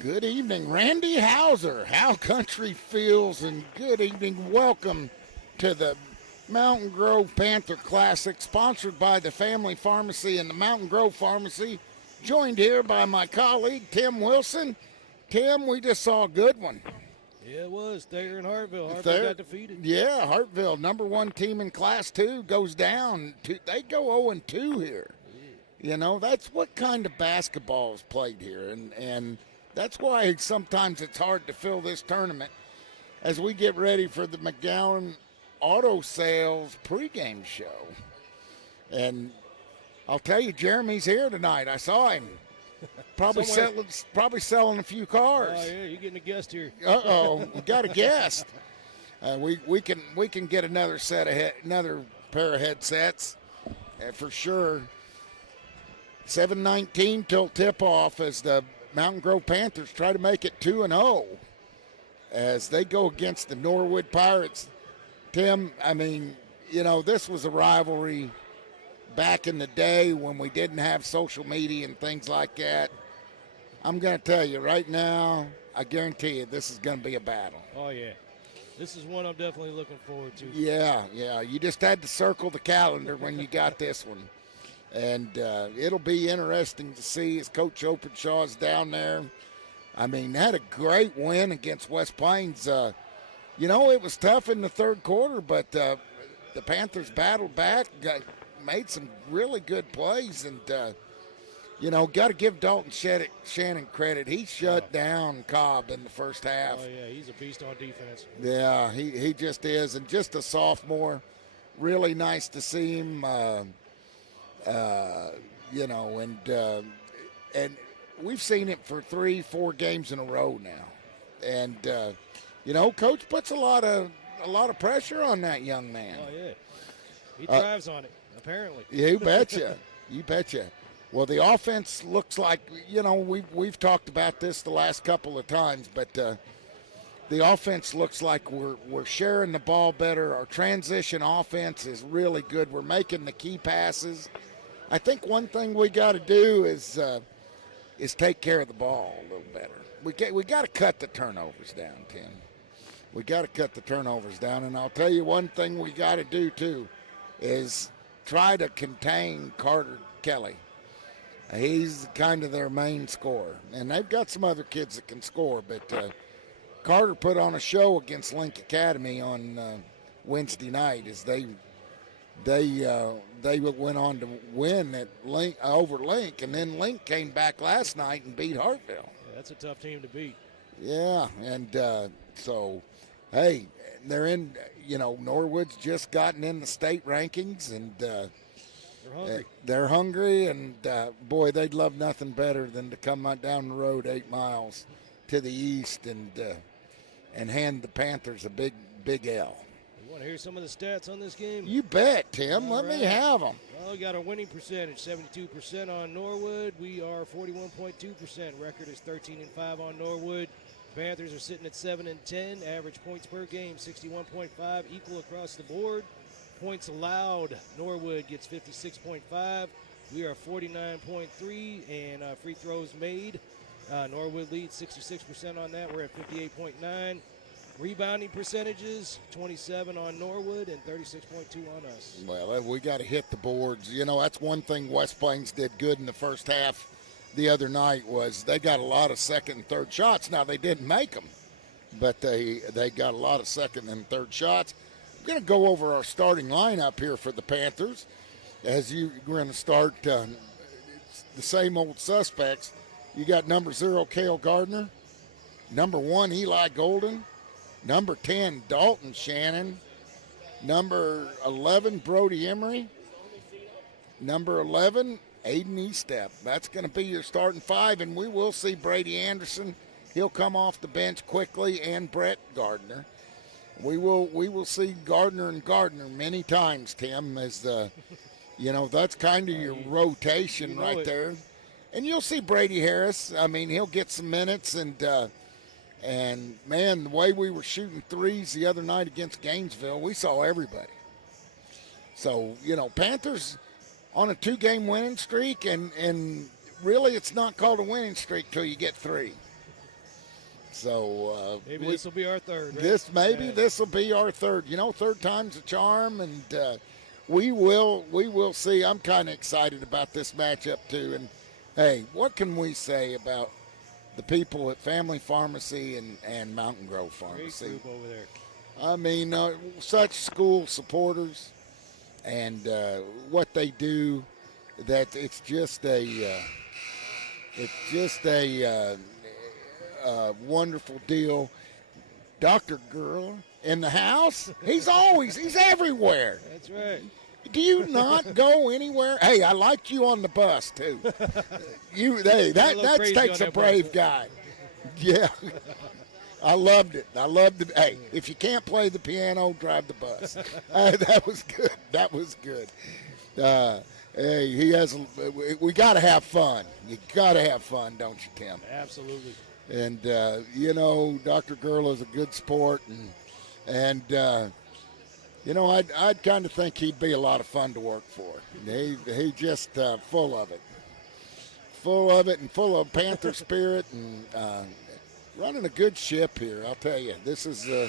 Good evening, Randy Hauser. How country feels, and good evening. Welcome to the Mountain Grove Panther Classic, sponsored by the Family Pharmacy and the Mountain Grove Pharmacy. Joined here by my colleague Tim Wilson. Tim, we just saw a good one. Yeah, it was. Thayer and Hartville. Hartville There, got defeated. yeah, Hartville, number one team in Class 2, goes down. They go 0-2 here. You know, that's what kind of basketball is played here, and that's why sometimes it's hard to fill this tournament as we get ready for the McGowan Auto Sales pregame show. And I'll tell you, Jeremy's here tonight. I saw him. Probably selling a few cars. Oh yeah, you're getting a guest here. We got a guest. We can get another another pair of headsets for sure. 7:19 till tip off as the Mountain Grove Panthers try to make it 2-0 as they go against the Norwood Pirates. Tim, I mean, you know, this was a rivalry back in the day when we didn't have social media and things like that. I'm going to tell you right now, I guarantee you this is going to be a battle. Oh yeah, this is one I'm definitely looking forward to. Yeah. You just had to circle the calendar when you got this one. And it'll be interesting to see as Coach Openshaw is down there. I mean, had a great win against West Plains. You know, it was tough in the third quarter, but the Panthers battled back, made some really good plays, and, you know, got to give Dalton Shannon credit. He shut down Cobb in the first half. Oh, yeah, he's a beast on defense. Yeah, he just is, and just a sophomore. Really nice to see him. You know, and we've seen it for 3-4 games in a row now, and you know, Coach puts a lot of pressure on that young man. Oh yeah, he thrives on it apparently. You betcha, you betcha. Well, the offense looks like, you know, we've talked about this the last couple of times, but the offense looks like we're sharing the ball better. Our transition offense is really good. We're making the key passes. I think one thing we got to do is take care of the ball a little better. We got to cut the turnovers down, Tim. We got to cut the turnovers down, and I'll tell you one thing we got to do too is try to contain Carter Kelly. He's kind of their main scorer, and they've got some other kids that can score, but Carter put on a show against Link Academy on Wednesday night as they went on to win at over Link, and then Link came back last night and beat Hartville. Yeah, that's a tough team to beat. Yeah, and so, hey, they're in, you know, Norwood's just gotten in the state rankings, and they're hungry, and boy, they'd love nothing better than to come down the road 8 miles to the east and hand the Panthers a big L. Want to hear some of the stats on this game? You bet, Tim. Let me have them. Well, we got our winning percentage, 72% on Norwood. We are 41.2%. Record is 13-5 on Norwood. Panthers are sitting at 7-10. Average points per game, 61.5, equal across the board. Points allowed, Norwood gets 56.5. We are 49.3, and free throws made. Norwood leads 66% on that. We're at 58.9. Rebounding percentages, 27 on Norwood and 36.2 on us. Well, we got to hit the boards. You know, that's one thing West Plains did good in the first half the other night was they got a lot of second and third shots. Now, they didn't make them, but they got a lot of second and third shots. I'm going to go over our starting lineup here for the Panthers. As we're going to start the same old suspects. You got number 0, Cale Gardner. Number 1, Eli Golden. Number 10, Dalton Shannon. Number 11, Brody Emery. Number 11, Aiden Estep. That's going to be your starting 5, and we will see Brady Anderson. He'll come off the bench quickly, and Brett Gardner. We will see Gardner and Gardner many times, Tim, as you know, that's kind of your rotation right there. And you'll see Brady Harris. I mean, he'll get some minutes, and, man, the way we were shooting threes the other night against Gainesville, we saw everybody. So, you know, Panthers on a 2-game winning streak, and really it's not called a winning streak till you get 3. So maybe this will be our third. Right? This will be our third. Third time's a charm, and we will see. I'm kind of excited about this matchup too. And hey, what can we say about the people at Family Pharmacy and Mountain Grove Pharmacy? Great group over there. I mean, such school supporters, and what they do. That it's just a wonderful deal. Dr. Girl in the house. He's everywhere. That's right. Do you not go anywhere? Hey, I liked you on the bus too. That takes a brave guy. Yeah. I loved it. Hey, if you can't play the piano, drive the bus. That was good. Hey, we got to have fun. You got to have fun, don't you, Tim? Absolutely. And, Dr. Girl is a good sport. And I'd kind of think he'd be a lot of fun to work for. He just full of it. Full of it and full of Panther spirit and running a good ship here, I'll tell you. This is a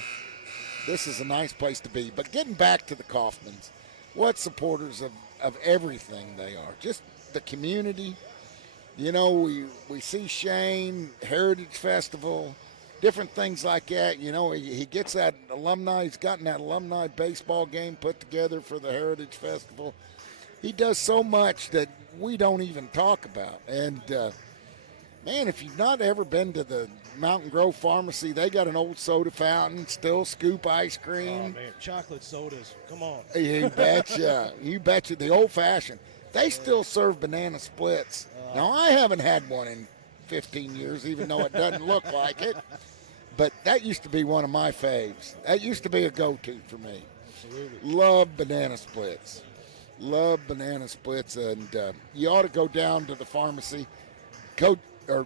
nice place to be. But getting back to the Kaufmans, what supporters of everything they are. Just the community. We see Shane, Heritage Festival, different things like that. He gets that alumni. He's gotten that alumni baseball game put together for the Heritage Festival. He does so much that we don't even talk about. And, man, if you've not ever been to the Mountain Grove Pharmacy, they got an old soda fountain, still scoop ice cream. Oh, man, chocolate sodas. Come on. You betcha. The old-fashioned. They still serve banana splits. Now, I haven't had one in 15 years, even though it doesn't look like it. But that used to be one of my faves. That used to be a go-to for me. Absolutely. Love banana splits. And you ought to go down to the pharmacy.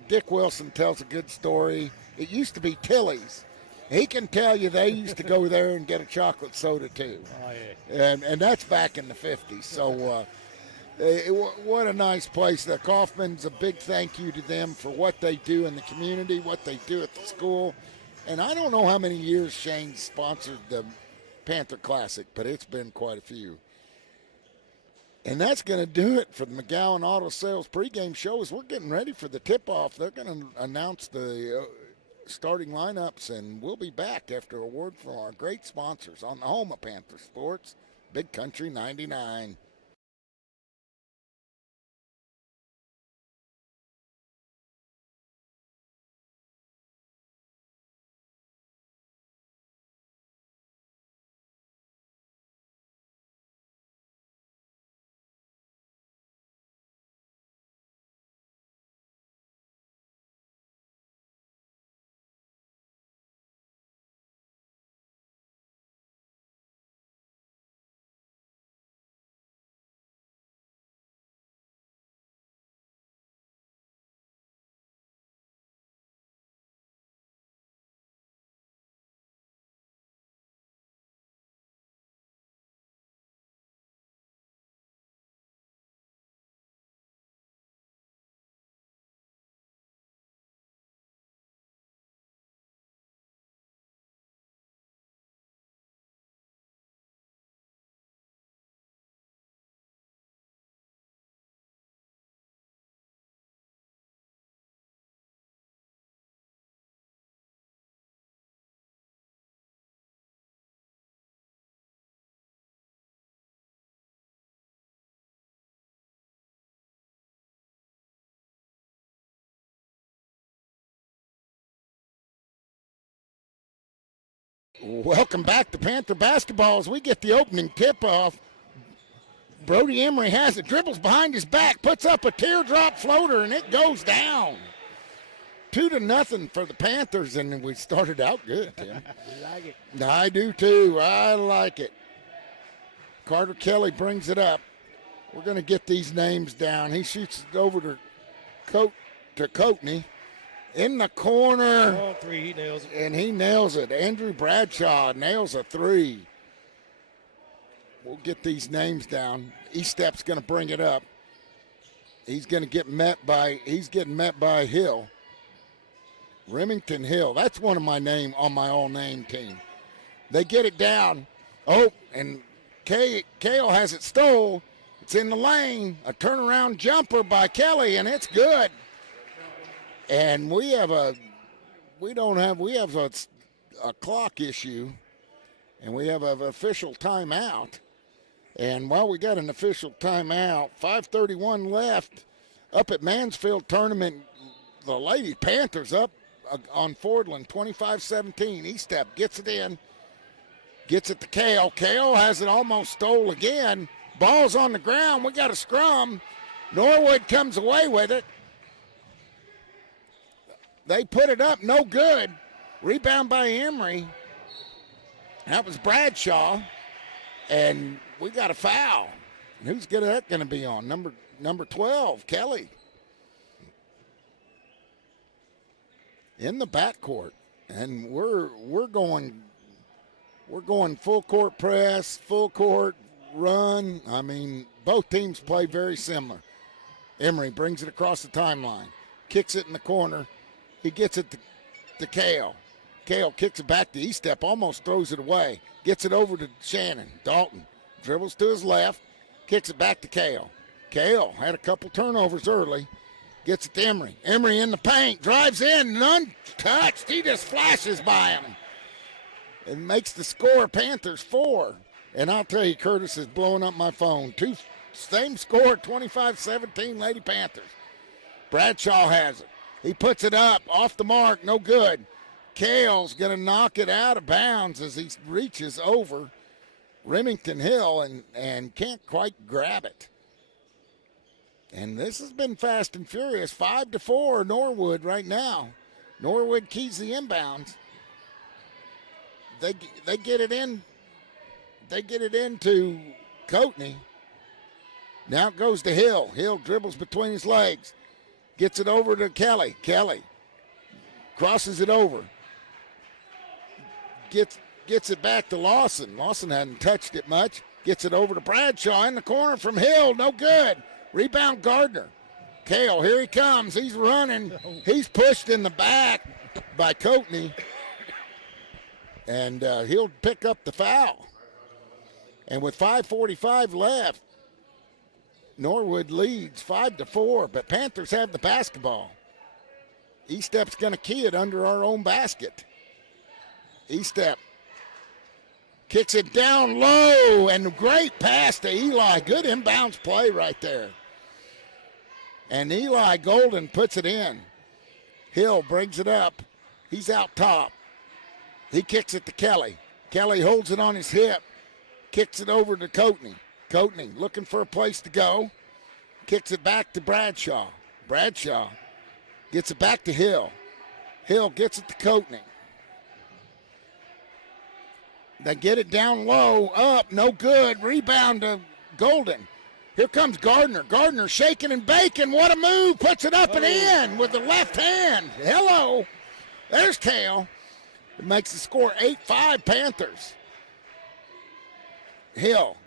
Dick Wilson tells a good story. It used to be Tilly's. He can tell you they used to go there and get a chocolate soda too. Oh, yeah. And that's back in the 50s. So what a nice place. The Kaufmans, a big thank you to them for what they do in the community, what they do at the school. And I don't know how many years Shane sponsored the Panther Classic, but it's been quite a few. And that's going to do it for the McGowan Auto Sales pregame show. As we're getting ready for the tip-off, they're going to announce the starting lineups, and we'll be back after a word from our great sponsors on the home of Panther Sports, Big Country 99. Welcome back to Panther basketball as we get the opening tip-off. Brody Emery has it, dribbles behind his back, puts up a teardrop floater, and it goes down. 2-0 for the Panthers, and we started out good, Tim. You like it? I do too. I like it. Carter Kelly brings it up. We're going to get these names down. He shoots it over to Coatney. In the corner. Oh, three, he nails it. And he nails it. Andrew Bradshaw nails a three. We'll get these names down. Estep's going to bring it up. He's getting met by Hill. Remington Hill. That's one of my name on my all-name team. They get it down. Oh, and Kale has it stole. It's in the lane. A turnaround jumper by Kelly, and it's good. And we have a clock issue, and we have an official timeout. And while we got an official timeout, 5:31 left up at Mansfield Tournament. The Lady Panthers up on Fordland, 25-17. E-step gets it in, gets it to Kale. Kale has it almost stole again. Ball's on the ground. We got a scrum. Norwood comes away with it. They put it up, no good. Rebound by Emery. That was Bradshaw, and we got a foul. And who's that going to be on? Number 12, Kelly. In the backcourt, and we're going full court press, full court run. I mean, both teams play very similar. Emery brings it across the timeline, kicks it in the corner. He gets it to Kale. Kale kicks it back to E-step, almost throws it away. Gets it over to Shannon. Dalton dribbles to his left, kicks it back to Kale. Kale had a couple turnovers early. Gets it to Emery. Emery in the paint, drives in, untouched. He just flashes by him. And makes the score Panthers 4. And I'll tell you, Curtis is blowing up my phone. Same score, 25-17 Lady Panthers. Bradshaw has it. He puts it up, off the mark, no good. Kale's going to knock it out of bounds as he reaches over Remington Hill and can't quite grab it. And this has been fast and furious. 5-4 Norwood right now. Norwood keys the inbounds. They get it in. They get it into Coatney. Now it goes to Hill. Hill dribbles between his legs. Gets it over to Kelly. Kelly crosses it over. Gets it back to Lawson. Lawson hadn't touched it much. Gets it over to Bradshaw in the corner from Hill. No good. Rebound Gardner. Kale, here he comes. He's running. He's pushed in the back by Coatney. And he'll pick up the foul. And with 5:45 left, Norwood leads 5-4, but Panthers have the basketball. E-step's going to key it under our own basket. E-step kicks it down low, and great pass to Eli. Good inbounds play right there. And Eli Golden puts it in. Hill brings it up. He's out top. He kicks it to Kelly. Kelly holds it on his hip. Kicks it over to Coatney. Coatney looking for a place to go. Kicks it back to Bradshaw. Bradshaw gets it back to Hill. Hill gets it to Coatney. They get it down low, up, no good. Rebound to Golden. Here comes Gardner. Gardner shaking and baking. What a move. Puts it up and in with the left hand. Hello. There's Kale. It makes the score 8-5 Panthers. Hill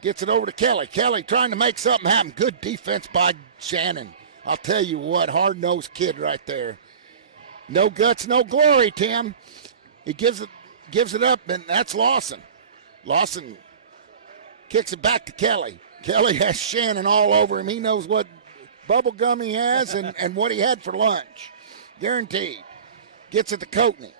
gets it over to Kelly. Kelly trying to make something happen. Good defense by Shannon. I'll tell you what, hard-nosed kid right there. No guts, no glory, Tim. He gives it up, and that's Lawson. Lawson kicks it back to Kelly. Kelly has Shannon all over him. He knows what bubble gum he has and what he had for lunch. Guaranteed. Gets it to Coatney.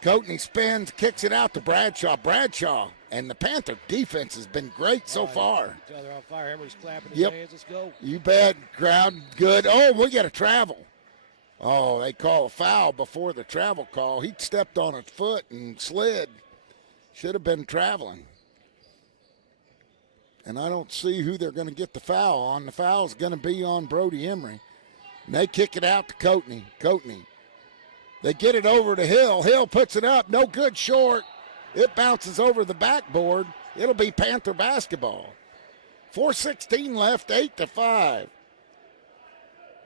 Coatney spins, kicks it out to Bradshaw. Bradshaw, and the Panther defense has been great so far. Each other on fire. Emery's clapping his hands. Let's go. You bet. Crowd good. Oh, we got to travel. Oh, they call a foul before the travel call. He stepped on a foot and slid. Should have been traveling. And I don't see who they're going to get the foul on. The foul's going to be on Brody Emery. And they kick it out to Coatney. Coatney. They get it over to Hill. Hill puts it up. No good short. It bounces over the backboard. It'll be Panther basketball. 4:16 left, 8-5.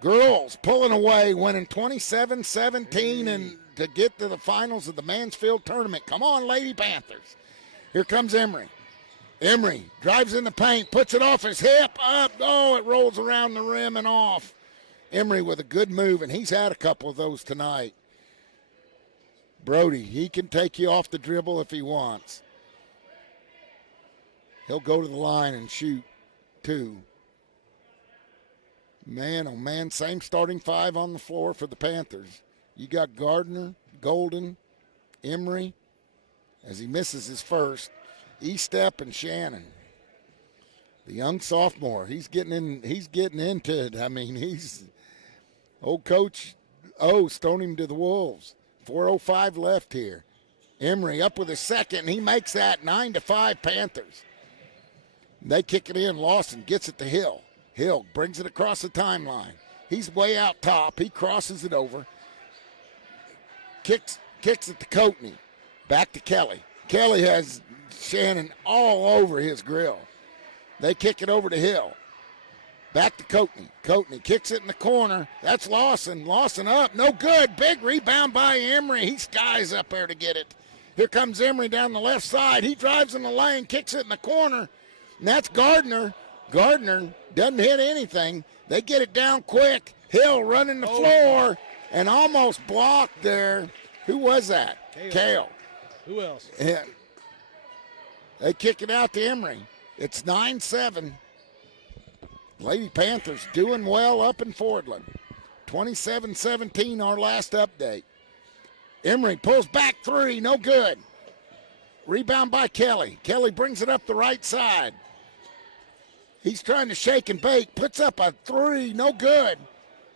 Girls pulling away, winning 27-17 and to get to the finals of the Mansfield tournament. Come on, Lady Panthers. Here comes Emery. Emery drives in the paint, puts it off his hip, up. Oh, it rolls around the rim and off. Emery with a good move, and he's had a couple of those tonight. Brody, he can take you off the dribble if he wants. He'll go to the line and shoot two. Man, oh man, same starting five on the floor for the Panthers. You got Gardner, Golden, Emery, as he misses his first, Estep and Shannon. The young sophomore, he's getting into it. I mean, he's old coach stoned him to the wolves. 4:05 left here. Emery up with a second. He makes that 9-5 Panthers. They kick it in. Lawson gets it to Hill. Hill brings it across the timeline. He's way out top. He crosses it over. Kicks it to Coatney. Back to Kelly. Kelly has Shannon all over his grill. They kick it over to Hill. Back to Coatney. Coatney kicks it in the corner. That's Lawson. Lawson up. No good. Big rebound by Emery. He skies up there to get it. Here comes Emery down the left side. He drives in the lane, kicks it in the corner. And that's Gardner. Gardner doesn't hit anything. They get it down quick. Hill running the floor and almost blocked there. Who was that? Kale. Who else? Yeah. They kick it out to Emery. It's 9-7. Lady Panthers doing well up in Fordland. 27-17 our last update. Emery pulls back three, no good. Rebound by Kelly. Kelly brings it up the right side. He's trying to shake and bake, puts up a three, no good.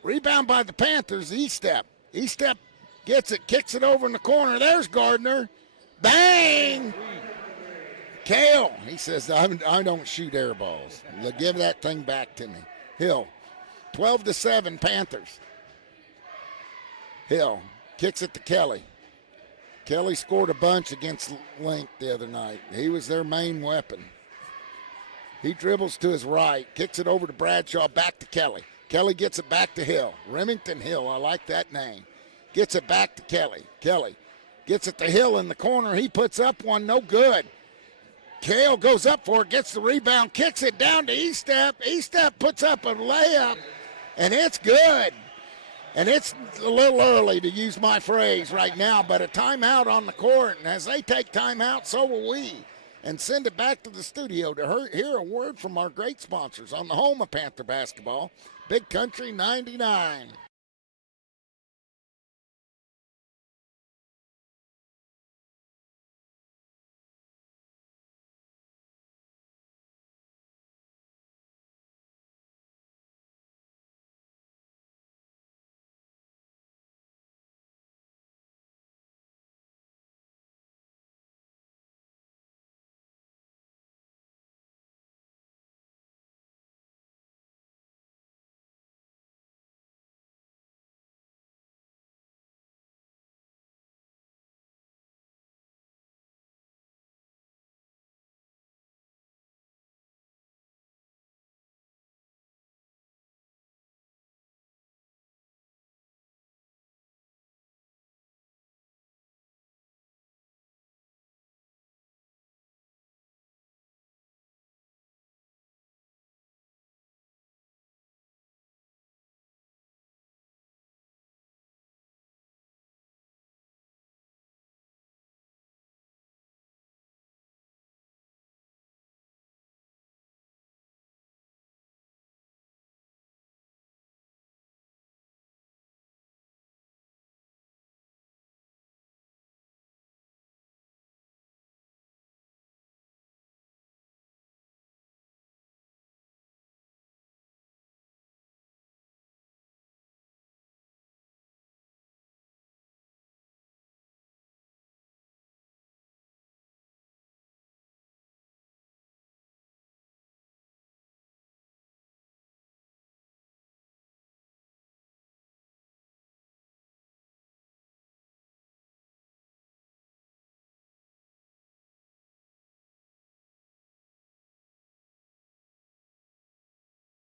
Rebound by the Panthers, Estep. Estep gets it, kicks it over in the corner. There's Gardner. Bang! Kale, he says, I don't shoot air balls. Give that thing back to me. Hill, 12-7 Panthers. Hill kicks it to Kelly. Kelly scored a bunch against Link the other night. He was their main weapon. He dribbles to his right, kicks it over to Bradshaw, back to Kelly. Kelly gets it back to Hill. Remington Hill, I like that name. Gets it back to Kelly. Kelly gets it to Hill in the corner. He puts up one, no good. Kale goes up for it, gets the rebound, kicks it down to Estep. Estep puts up a layup, and it's good. And it's a little early to use my phrase right now, but a timeout on the court. And as they take timeout, so will we. And send it back to the studio to hear a word from our great sponsors on the home of Panther basketball, Big Country 99.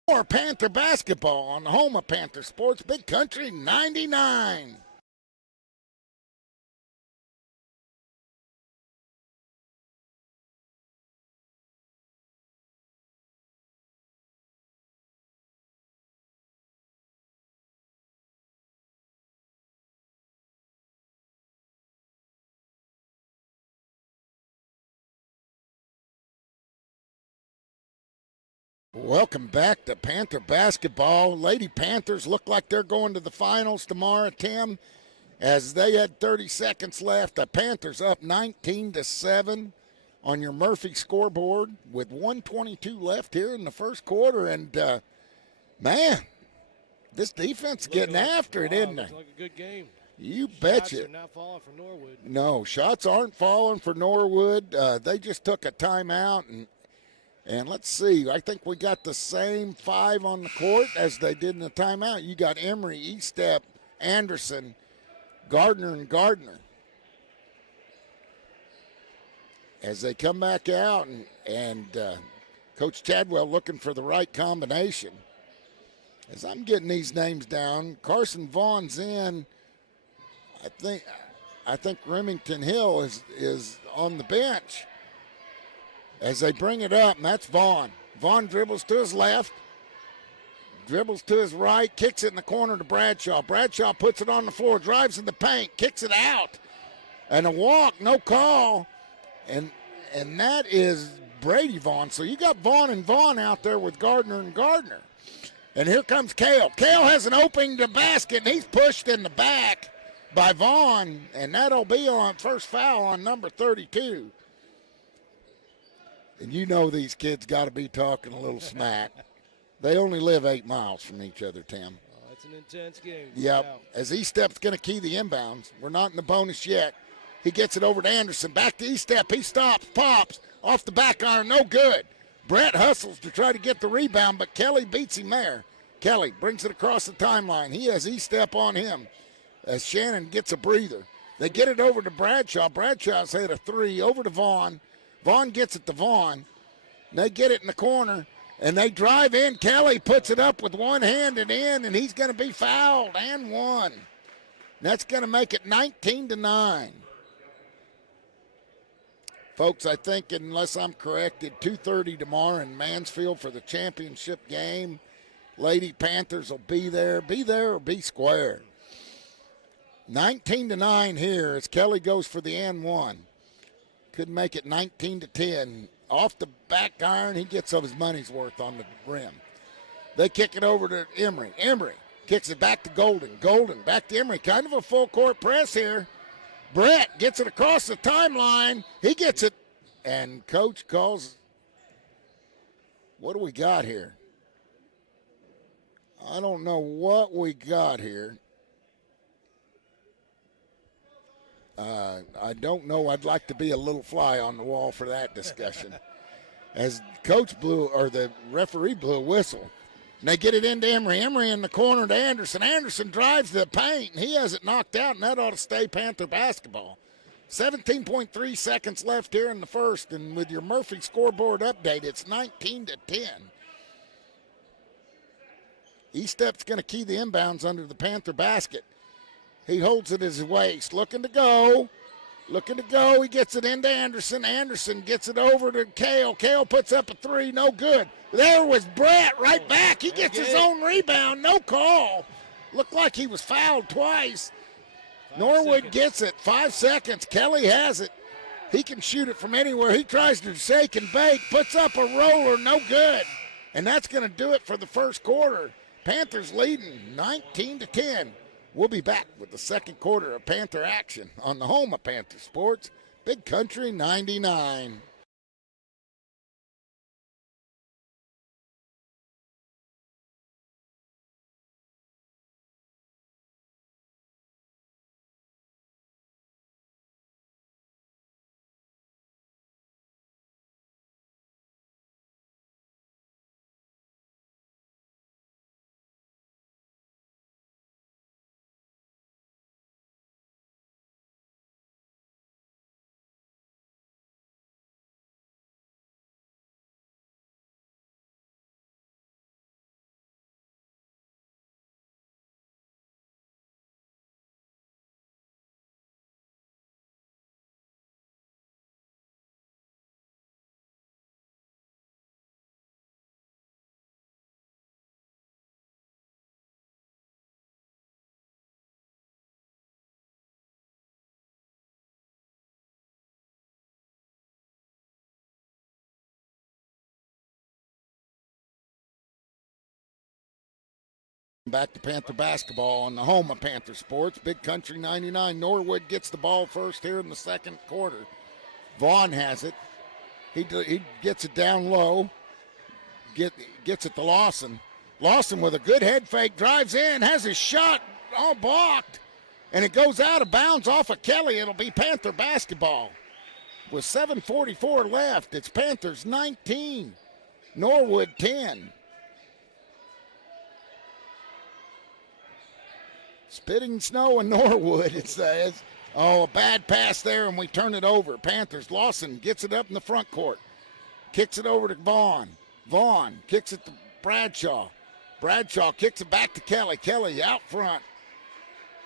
More Panther basketball on the home of Panther Sports, Big Country 99. Welcome back to Panther basketball. Lady Panthers look like they're going to the finals tomorrow, Tim, as they had 30 seconds left. The Panthers up 19-7 on your Murphy scoreboard with 1:22 left here in the first quarter. And, man, this defense is getting after it, isn't it? Looks like a good game. You Shots betcha. are not falling for Norwood. No, shots aren't falling for Norwood. They just took a timeout, and let's see. I think we got the same 5 on the court as they did in the timeout. You got Emery, Estep, Anderson, Gardner, and Gardner. As they come back out, and Coach Chadwell looking for the right combination. As I'm getting these names down, Carson Vaughn's in. I think Remington Hill is on the bench. As they bring it up, and that's Vaughn. Vaughn dribbles to his left, dribbles to his right, kicks it in the corner to Bradshaw. Bradshaw puts it on the floor, drives in the paint, kicks it out. And a walk, no call. And that is Brady Vaughn. So you got Vaughn and Vaughn out there with Gardner and Gardner. And here comes Kale. Kale has an opening to basket, and he's pushed in the back by Vaughn, and that'll be on first foul on number 32. And you know these kids got to be talking a little smack. They only live 8 miles from each other, Tim. Oh, it's an intense game. Yep. Wow. As Estep's going to key the inbounds. We're not in the bonus yet. He gets it over to Anderson. Back to Estep. He stops, pops, off the back iron, no good. Brett hustles to try to get the rebound, but Kelly beats him there. Kelly brings it across the timeline. He has Estep on him as Shannon gets a breather. They get it over to Bradshaw. Bradshaw's hit a 3 over to Vaughn. Vaughn gets it to Vaughn. They get it in the corner, and they drive in. Kelly puts it up with one hand and in, and he's going to be fouled and one. That's going to make it 19-9. Folks, I think, unless I'm corrected, 2:30 tomorrow in Mansfield for the championship game. Lady Panthers will be there or be square. 19-9 here as Kelly goes for the and one. Could make it 19-10. Off the back iron, he gets of his money's worth on the rim. They kick it over to Emery. Emery kicks it back to Golden. Golden back to Emery. Kind of a full court press here. Brett gets it across the timeline. He gets it, and Coach calls. What do we got here? I don't know what we got here. I don't know. I'd like to be a little fly on the wall for that discussion. As the referee blew a whistle. And they get it into Emery. Emery in the corner to Anderson. Anderson drives the paint, and he has it knocked out, and that ought to stay Panther basketball. 17.3 seconds left here in the first, and with your Murphy scoreboard update, it's 19-10. Estep's going to key the inbounds under the Panther basket. He holds it at his waist, looking to go. He gets it into Anderson. Anderson gets it over to Kale. Kale puts up a 3, no good. There was Brett right back. He gets his own rebound, no call. Looked like he was fouled twice. Norwood gets it, 5 seconds. Kelly has it. He can shoot it from anywhere. He tries to shake and bake, puts up a roller, no good. And that's going to do it for the first quarter. Panthers leading 19-10. We'll be back with the second quarter of Panther action on the home of Panther Sports, Big Country 99. Back to Panther basketball on the home of Panther Sports. Big Country 99. Norwood gets the ball first here in the second quarter. Vaughn has it. He gets it down low. Gets it to Lawson. Lawson with a good head fake, drives in, has his shot all blocked, and it goes out of bounds off of Kelly. It'll be Panther basketball. With 7:44 left, it's Panthers 19, Norwood 10. Spitting snow in Norwood, it says. Oh, a bad pass there, and we turn it over. Panthers, Lawson gets it up in the front court. Kicks it over to Vaughn. Vaughn kicks it to Bradshaw. Bradshaw kicks it back to Kelly. Kelly out front.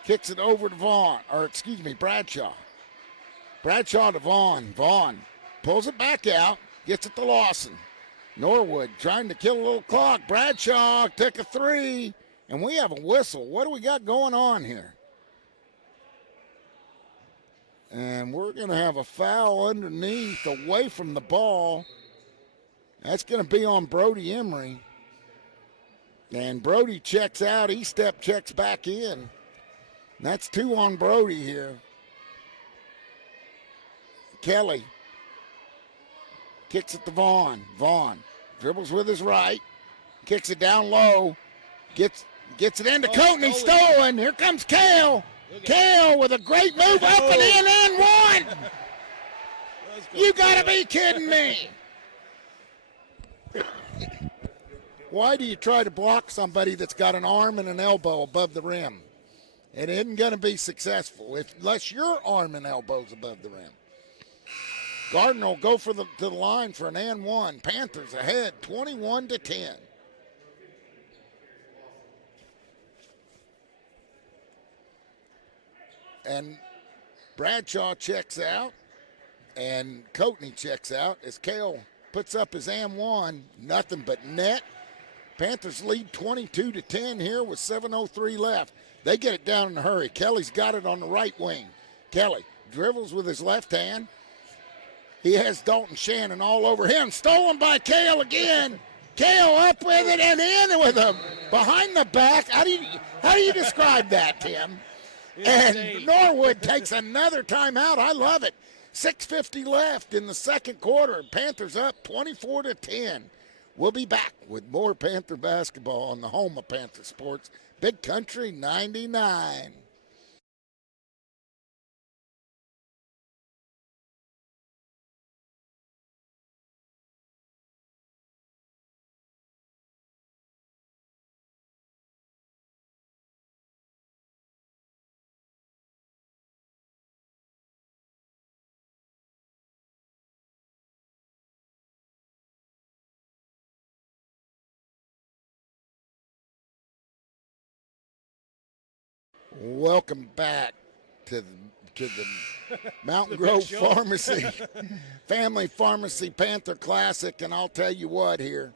Kicks it over to Bradshaw. Bradshaw to Vaughn. Vaughn pulls it back out. Gets it to Lawson. Norwood trying to kill a little clock. Bradshaw took a three. And we have a whistle. What do we got going on here? And we're going to have a foul underneath away from the ball. That's going to be on Brody Emery. And Brody checks out. E-step checks back in. And that's 2 on Brody here. Kelly kicks it to Vaughn. Vaughn dribbles with his right. Kicks it down low. Gets it into Coatney, stolen. Here comes Kale. Kale with a great move up and in and one. You got to be kidding me. Why do you try to block somebody that's got an arm and an elbow above the rim? It isn't going to be successful unless your arm and elbow's above the rim. Gardner will go to the line for an and one. Panthers ahead 21-10. And Bradshaw checks out, and Coatney checks out as Kale puts up his and one. Nothing but net. Panthers lead 22-10 here with 7:03 left. They get it down in a hurry. Kelly's got it on the right wing. Kelly dribbles with his left hand. He has Dalton Shannon all over him. Stolen by Kale again. Kale up with it and in with him. Behind the back. How do you describe that, Tim? And Norwood takes another timeout. I love it. 6:50 left in the second quarter. Panthers up 24-10. We'll be back with more Panther basketball on the home of Panther Sports, Big Country 99. Welcome back to the Mountain Grove Pharmacy, Family Pharmacy Panther Classic, and I'll tell you what here,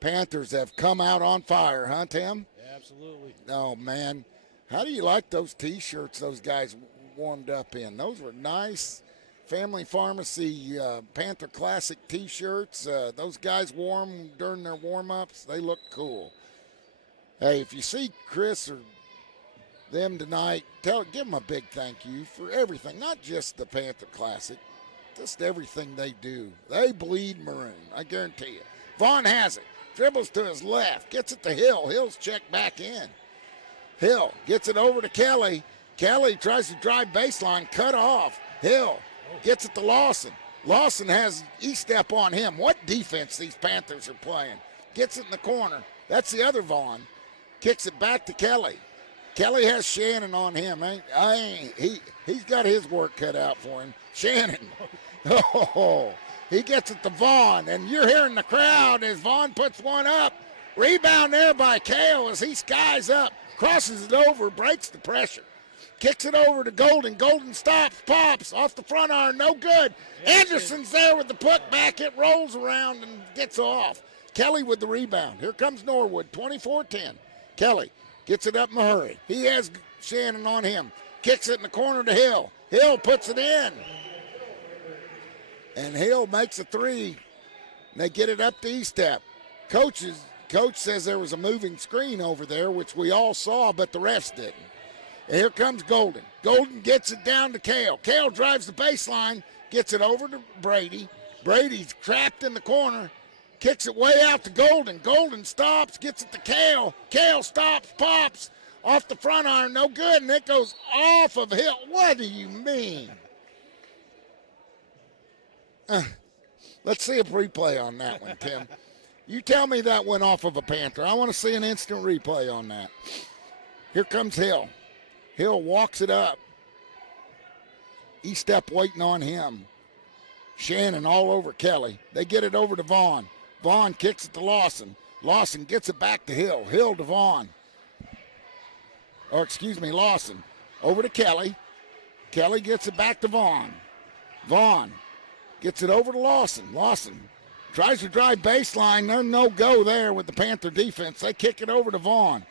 Panthers have come out on fire, huh, Tim? Absolutely. Oh, man. How do you like those T-shirts those guys warmed up in? Those were nice Family Pharmacy Panther Classic T-shirts. Those guys wore them during their warm-ups. They look cool. Hey, if you see Chris or them tonight, give them a big thank you for everything, not just the Panther Classic, just everything they do. They bleed maroon, I guarantee you. Vaughn has it, dribbles to his left, gets it to Hill. Hill's checked back in. Hill gets it over to Kelly. Kelly tries to drive baseline, cut off. Hill gets it to Lawson. Lawson has E-step on him. What defense these Panthers are playing. Gets it in the corner. That's the other Vaughn. Kicks it back to Kelly. Kelly has Shannon on him. He's got his work cut out for him. Shannon. Oh, he gets it to Vaughn, and you're hearing the crowd as Vaughn puts one up. Rebound there by Kale as he skies up, crosses it over, breaks the pressure. Kicks it over to Golden. Golden stops, pops, off the front iron, no good. Anderson's there with the putback. It rolls around and gets off. Kelly with the rebound. Here comes Norwood, 24-10. Kelly gets it up in a hurry. He has Shannon on him. Kicks it in the corner to Hill. Hill puts it in. And Hill makes a three. And they get it up to E-step. Coach coach says there was a moving screen over there, which we all saw, but the refs didn't. Here comes Golden. Golden gets it down to Kale. Kale drives the baseline, gets it over to Brady. Brady's trapped in the corner, kicks it way out to Golden. Golden stops, gets it to Kale. Kale stops, pops off the front iron, no good, and it goes off of Hill. What do you mean? Let's see a replay on that one, Tim. You tell me that went off of a Panther. I want to see an instant replay on that. Here comes Hill. Hill walks it up. E-step waiting on him. Shannon all over Kelly. They get it over to Vaughn. Vaughn kicks it to Lawson. Lawson gets it back to Hill. Hill to Vaughn. Lawson. Over to Kelly. Kelly gets it back to Vaughn. Vaughn gets it over to Lawson. Lawson tries to drive baseline. There's no go there with the Panther defense. They kick it over to Vaughn.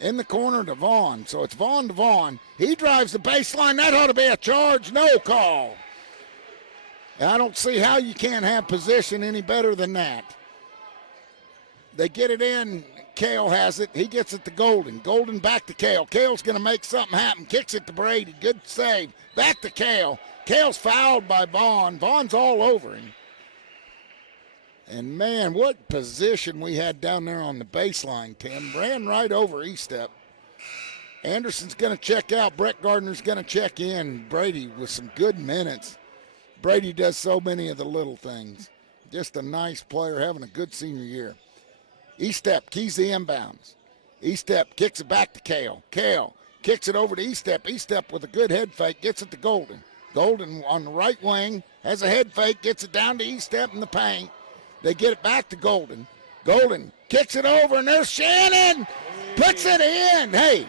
In the corner to Vaughn. So it's Vaughn to Vaughn. He drives the baseline. That ought to be a charge. No call. I don't see how you can't have position any better than that. They get it in. Kale has it. He gets it to Golden. Golden back to Kale. Kale's going to make something happen. Kicks it to Brady. Good save. Back to Kale. Kale's fouled by Vaughn. Vaughn's all over him. And, man, what position we had down there on the baseline, Tim. Ran right over E-step. Anderson's going to check out. Brett Gardner's going to check in. Brady with some good minutes. Brady does so many of the little things. Just a nice player, having a good senior year. E-step keys the inbounds. E-step kicks it back to Kale. Kale kicks it over to E-step. E-step with a good head fake gets it to Golden. Golden on the right wing has a head fake, gets it down to E-step in the paint. They get it back to Golden. Golden kicks it over, and there's Shannon. Puts it in. Hey,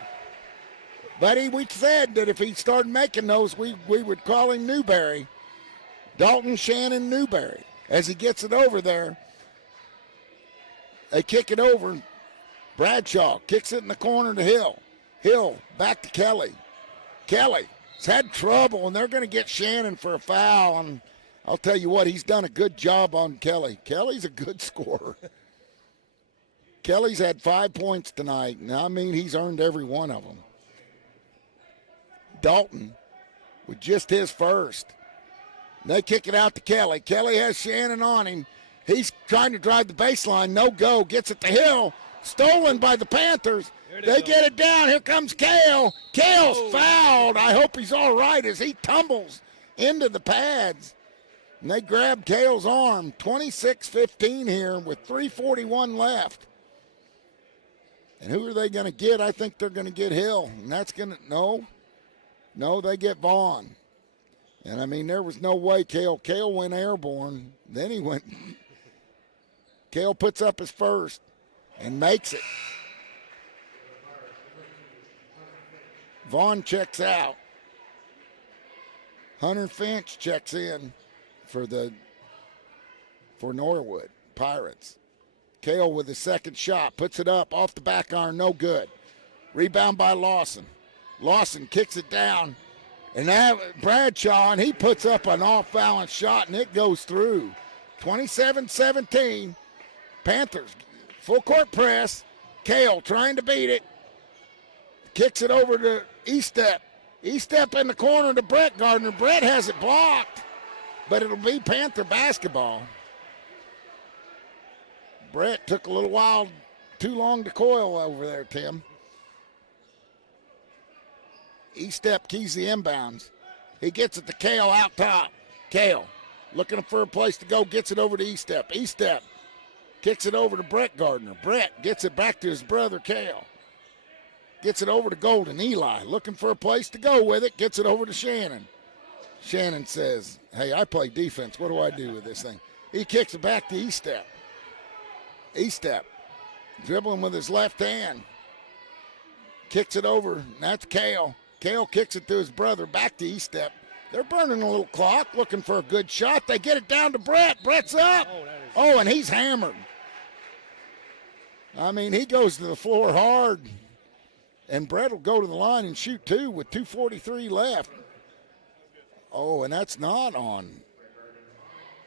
buddy, we said that if he started making those, we would call him Newberry. Dalton Shannon Newberry. As he gets it over there, they kick it over. Bradshaw kicks it in the corner to Hill. Hill back to Kelly. Kelly's had trouble, and they're going to get Shannon for a foul. And I'll tell you what, he's done a good job on Kelly. Kelly's a good scorer. Kelly's had 5 points tonight, and I mean he's earned every one of them. Dalton with just his first. They kick it out to Kelly. Kelly has Shannon on him. He's trying to drive the baseline. No go. Gets it to Hill. Stolen by the Panthers. They get it down. Here comes Kale. Kale's fouled. I hope he's all right as he tumbles into the pads. And they grab Kale's arm. 26-15 here with 3:41 left. And who are they going to get? I think they're going to get Hill. And that's going to, no, they get Vaughn. And, I mean, there was no way Kale went airborne. Then he went. Kale puts up his first and makes it. Vaughn checks out. Hunter Finch checks in for Norwood Pirates. Kale with his second shot. Puts it up off the back iron. No good. Rebound by Lawson. Lawson kicks it down. And that Bradshaw, and he puts up an off-balance shot, and it goes through. 27-17. Panthers, full court press. Kale trying to beat it. Kicks it over to E-step. E-step in the corner to Brett Gardner. Brett has it blocked, but it'll be Panther basketball. Brett took a little while, too long to coil over there, Tim. E-step keys the inbounds. He gets it to Kale out top. Kale looking for a place to go, gets it over to E-step. E-step kicks it over to Brett Gardner. Brett gets it back to his brother Kale. Gets it over to Golden. Eli looking for a place to go with it, gets it over to Shannon. Shannon says, hey, I play defense. What do I do with this thing? He kicks it back to E-step. E-step dribbling with his left hand. Kicks it over, and that's Kale. Kale kicks it to his brother, back to E-step. They're burning a little clock, looking for a good shot. They get it down to Brett. Brett's up. And he's hammered. I mean, he goes to the floor hard. And Brett will go to the line and shoot two with 2:43 left. Oh, and that's not on.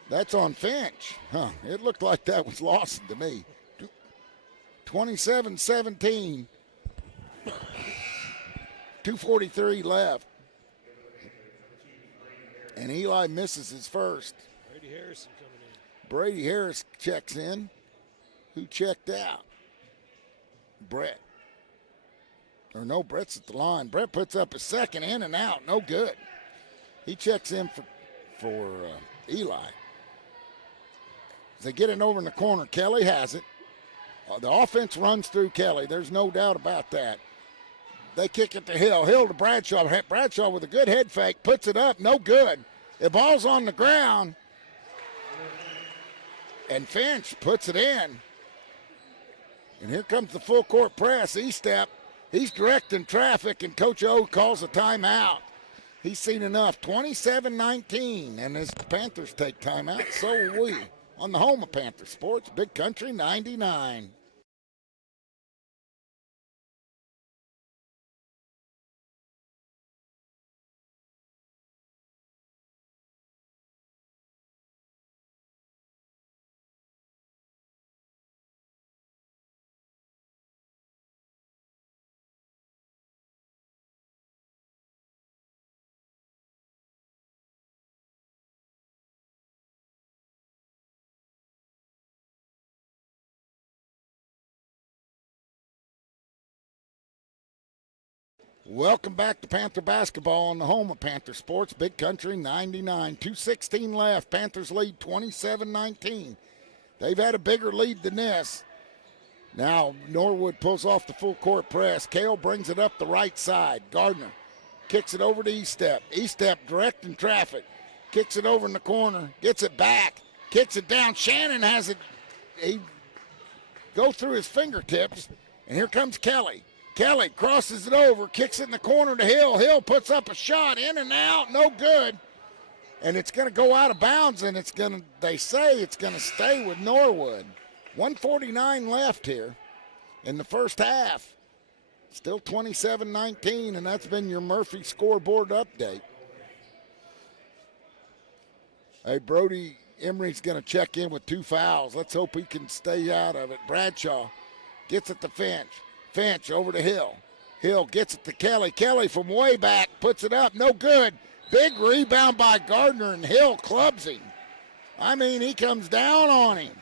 That's on Finch. It looked like that was Lawson to me. 27-17. 2:43 left. And Eli misses his first. Brady Harrison coming in. Brady Harris checks in. Who checked out? Brett. Or no, Brett's at the line. Brett puts up a second, in and out. No good. He checks in for Eli. As they get it over in the corner, Kelly has it. The offense runs through Kelly. There's no doubt about that. They kick it to Hill. Hill to Bradshaw. Bradshaw with a good head fake. Puts it up. No good. The ball's on the ground. And Finch puts it in. And here comes the full court press. E-step. He's directing traffic, and Coach O calls a timeout. He's seen enough. 27-19. And as the Panthers take timeout, so will we. On the home of Panther Sports, Big Country 99. Welcome back to Panther basketball on the home of Panther Sports, Big Country 99. 2:16 left. Panthers lead 27-19. They've had a bigger lead than this. Now Norwood pulls off the full court press. Kale brings it up the right side. Gardner kicks it over to E-step. E-step directing traffic. Kicks it over in the corner. Gets it back. Kicks it down. Shannon has it. He go through his fingertips. And here comes Kelly. Kelly crosses it over, kicks it in the corner to Hill. Hill puts up a shot, in and out, no good. And it's going to go out of bounds, and they say it's going to stay with Norwood. 1:49 left here in the first half. Still 27-19, and that's been your Murphy scoreboard update. Hey, Brody Emery's going to check in with 2 fouls. Let's hope he can stay out of it. Bradshaw gets it to Finch. Finch over to Hill. Hill gets it to Kelly. Kelly from way back puts it up. No good. Big rebound by Gardner, and Hill clubs him. I mean, he comes down on him.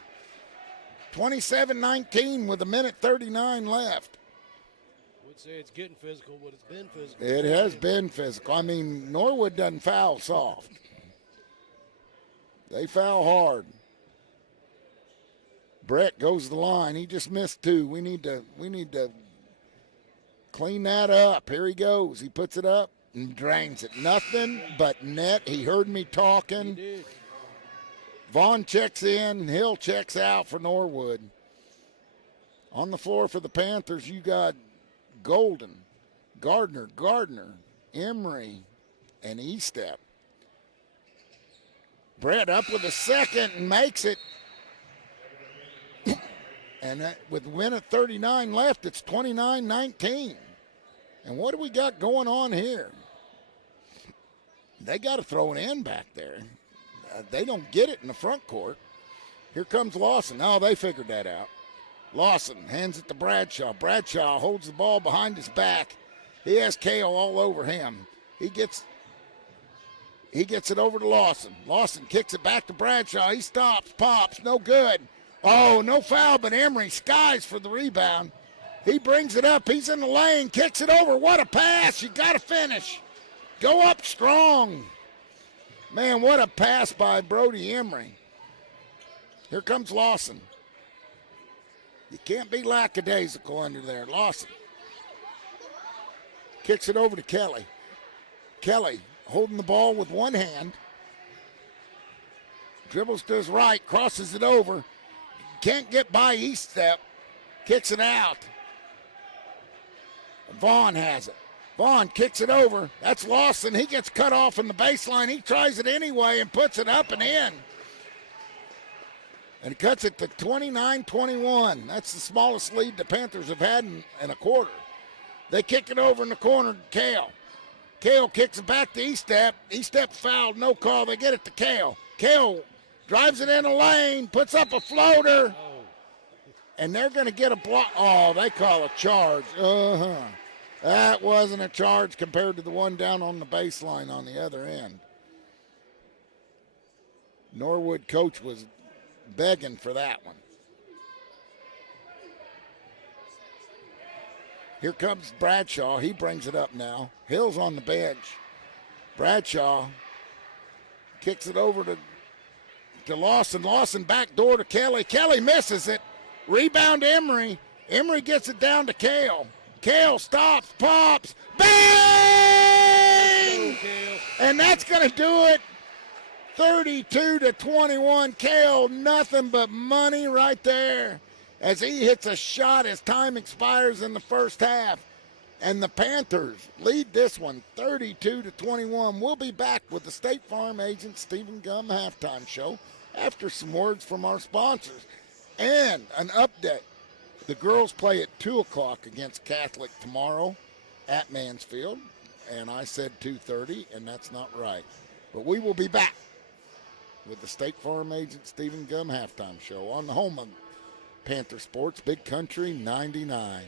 27-19 with 1:39 left. I would say it's getting physical, but it's been physical. It has been physical. I mean, Norwood doesn't foul soft. They foul hard. Brett goes to the line. He just missed 2. We need to clean that up. Here he goes. He puts it up and drains it. Nothing but net. He heard me talking. He did. Vaughn checks in. Hill checks out for Norwood. On the floor for the Panthers, you got Golden, Gardner, Emery, and E-step. Brett up with a second and makes it. And with 1:39 left, it's 29-19. And what do we got going on here? They got to throw an end back there. They don't get it in the front court. Here comes Lawson. Oh, they figured that out. Lawson hands it to Bradshaw. Bradshaw holds the ball behind his back. He has Kale all over him. He gets it over to Lawson. Lawson kicks it back to Bradshaw. He stops, pops, no good. Oh, no foul, but Emery skies for the rebound. He brings it up. He's in the lane, kicks it over. What a pass. You got to finish. Go up strong. Man, what a pass by Brody Emery. Here comes Lawson. You can't be lackadaisical under there. Lawson kicks it over to Kelly. Kelly holding the ball with one hand. Dribbles to his right, crosses it over. Can't get by E-step. Kicks it out. Vaughn has it. Vaughn kicks it over. That's Lawson. He gets cut off in the baseline. He tries it anyway and puts it up and in. And cuts it to 29-21. That's the smallest lead the Panthers have had in a quarter. They kick it over in the corner to Kale. Kale kicks it back to E-step. E-step fouled, no call. They get it to Kale. Kale drives it in the lane, puts up a floater. and they're going to get a block. Oh, they call a charge. That wasn't a charge compared to the one down on the baseline on the other end. Norwood coach was begging for that one. Here comes Bradshaw. He brings it up now. Hill's on the bench. Bradshaw kicks it over to Lawson. Lawson backdoor to Kelly. Kelly misses it. Rebound Emery. Emery gets it down to Kale. Kale stops, pops, bang! And that's going to do it. 32-21. Kale, nothing but money right there as he hits a shot as time expires in the first half. And the Panthers lead this one 32-21. We'll be back with the State Farm agent Stephen Gum halftime show after some words from our sponsors and an update. The girls play at 2 o'clock against Catholic tomorrow at Mansfield. And I said 2:30, and that's not right. But we will be back with the State Farm agent Stephen Gum halftime show on the home of Panther Sports, Big Country 99.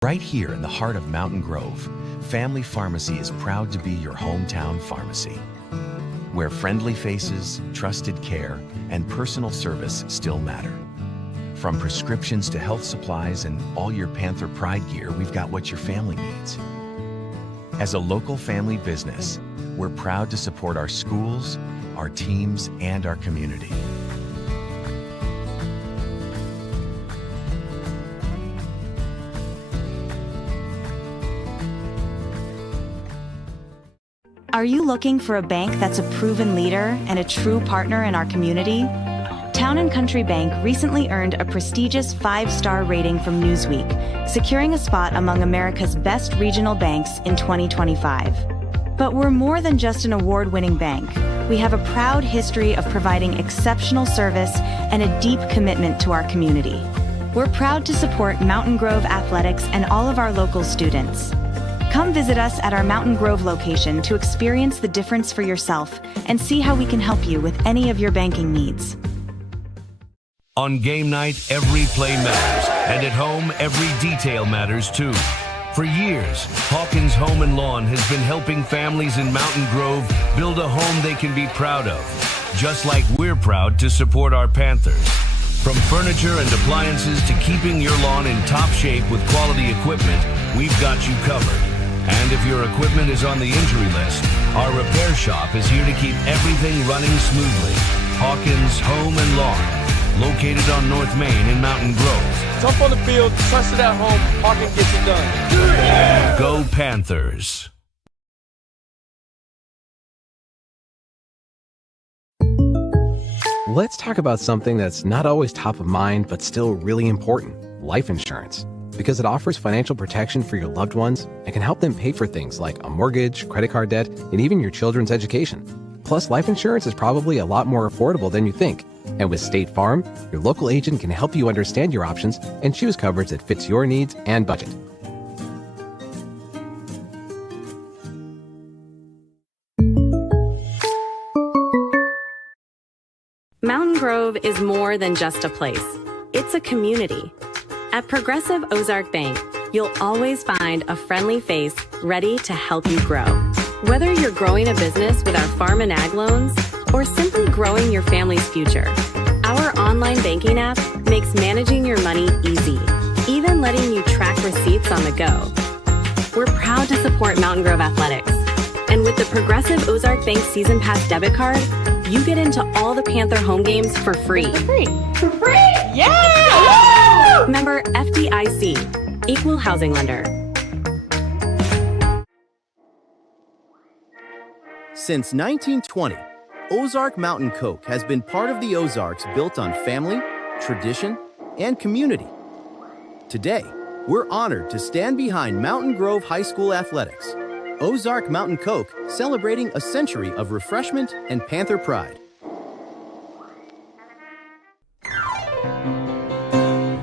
Right here in the heart of Mountain Grove, Family Pharmacy is proud to be your hometown pharmacy, where friendly faces, trusted care, and personal service still matter. From prescriptions to health supplies and all your Panther Pride gear, we've got what your family needs. As a local family business, we're proud to support our schools, our teams, and our community. Are you looking for a bank that's a proven leader and a true partner in our community? Town & Country Bank recently earned a prestigious 5-star rating from Newsweek, securing a spot among America's best regional banks in 2025. But we're more than just an award-winning bank. We have a proud history of providing exceptional service and a deep commitment to our community. We're proud to support Mountain Grove Athletics and all of our local students. Come visit us at our Mountain Grove location to experience the difference for yourself and see how we can help you with any of your banking needs. On game night, every play matters, and at home, every detail matters too. For years, Hawkins Home and Lawn has been helping families in Mountain Grove build a home they can be proud of, just like we're proud to support our Panthers. From furniture and appliances to keeping your lawn in top shape with quality equipment, we've got you covered. And if your equipment is on the injury list, our repair shop is here to keep everything running smoothly. Hawkins Home and Lawn, located on North Main in Mountain Grove. Tough on the field, trusted at home, Hawkins gets it done. Yeah! Go Panthers. Let's talk about something that's not always top of mind, but still really important: life insurance. Because it offers financial protection for your loved ones and can help them pay for things like a mortgage, credit card debt, and even your children's education. Plus, life insurance is probably a lot more affordable than you think. And with State Farm, your local agent can help you understand your options and choose coverage that fits your needs and budget. Mountain Grove is more than just a place. It's a community. At Progressive Ozark Bank, you'll always find a friendly face ready to help you grow. Whether you're growing a business with our farm and ag loans or simply growing your family's future, our online banking app makes managing your money easy, even letting you track receipts on the go. We're proud to support Mountain Grove Athletics. And with the Progressive Ozark Bank Season Pass debit card, you get into all the Panther home games for free. For free? Yeah! Member FDIC, Equal Housing Lender. Since 1920, Ozark Mountain Coke has been part of the Ozarks built on family, tradition, and community. Today, we're honored to stand behind Mountain Grove High School athletics, Ozark Mountain Coke, celebrating a century of refreshment and Panther pride.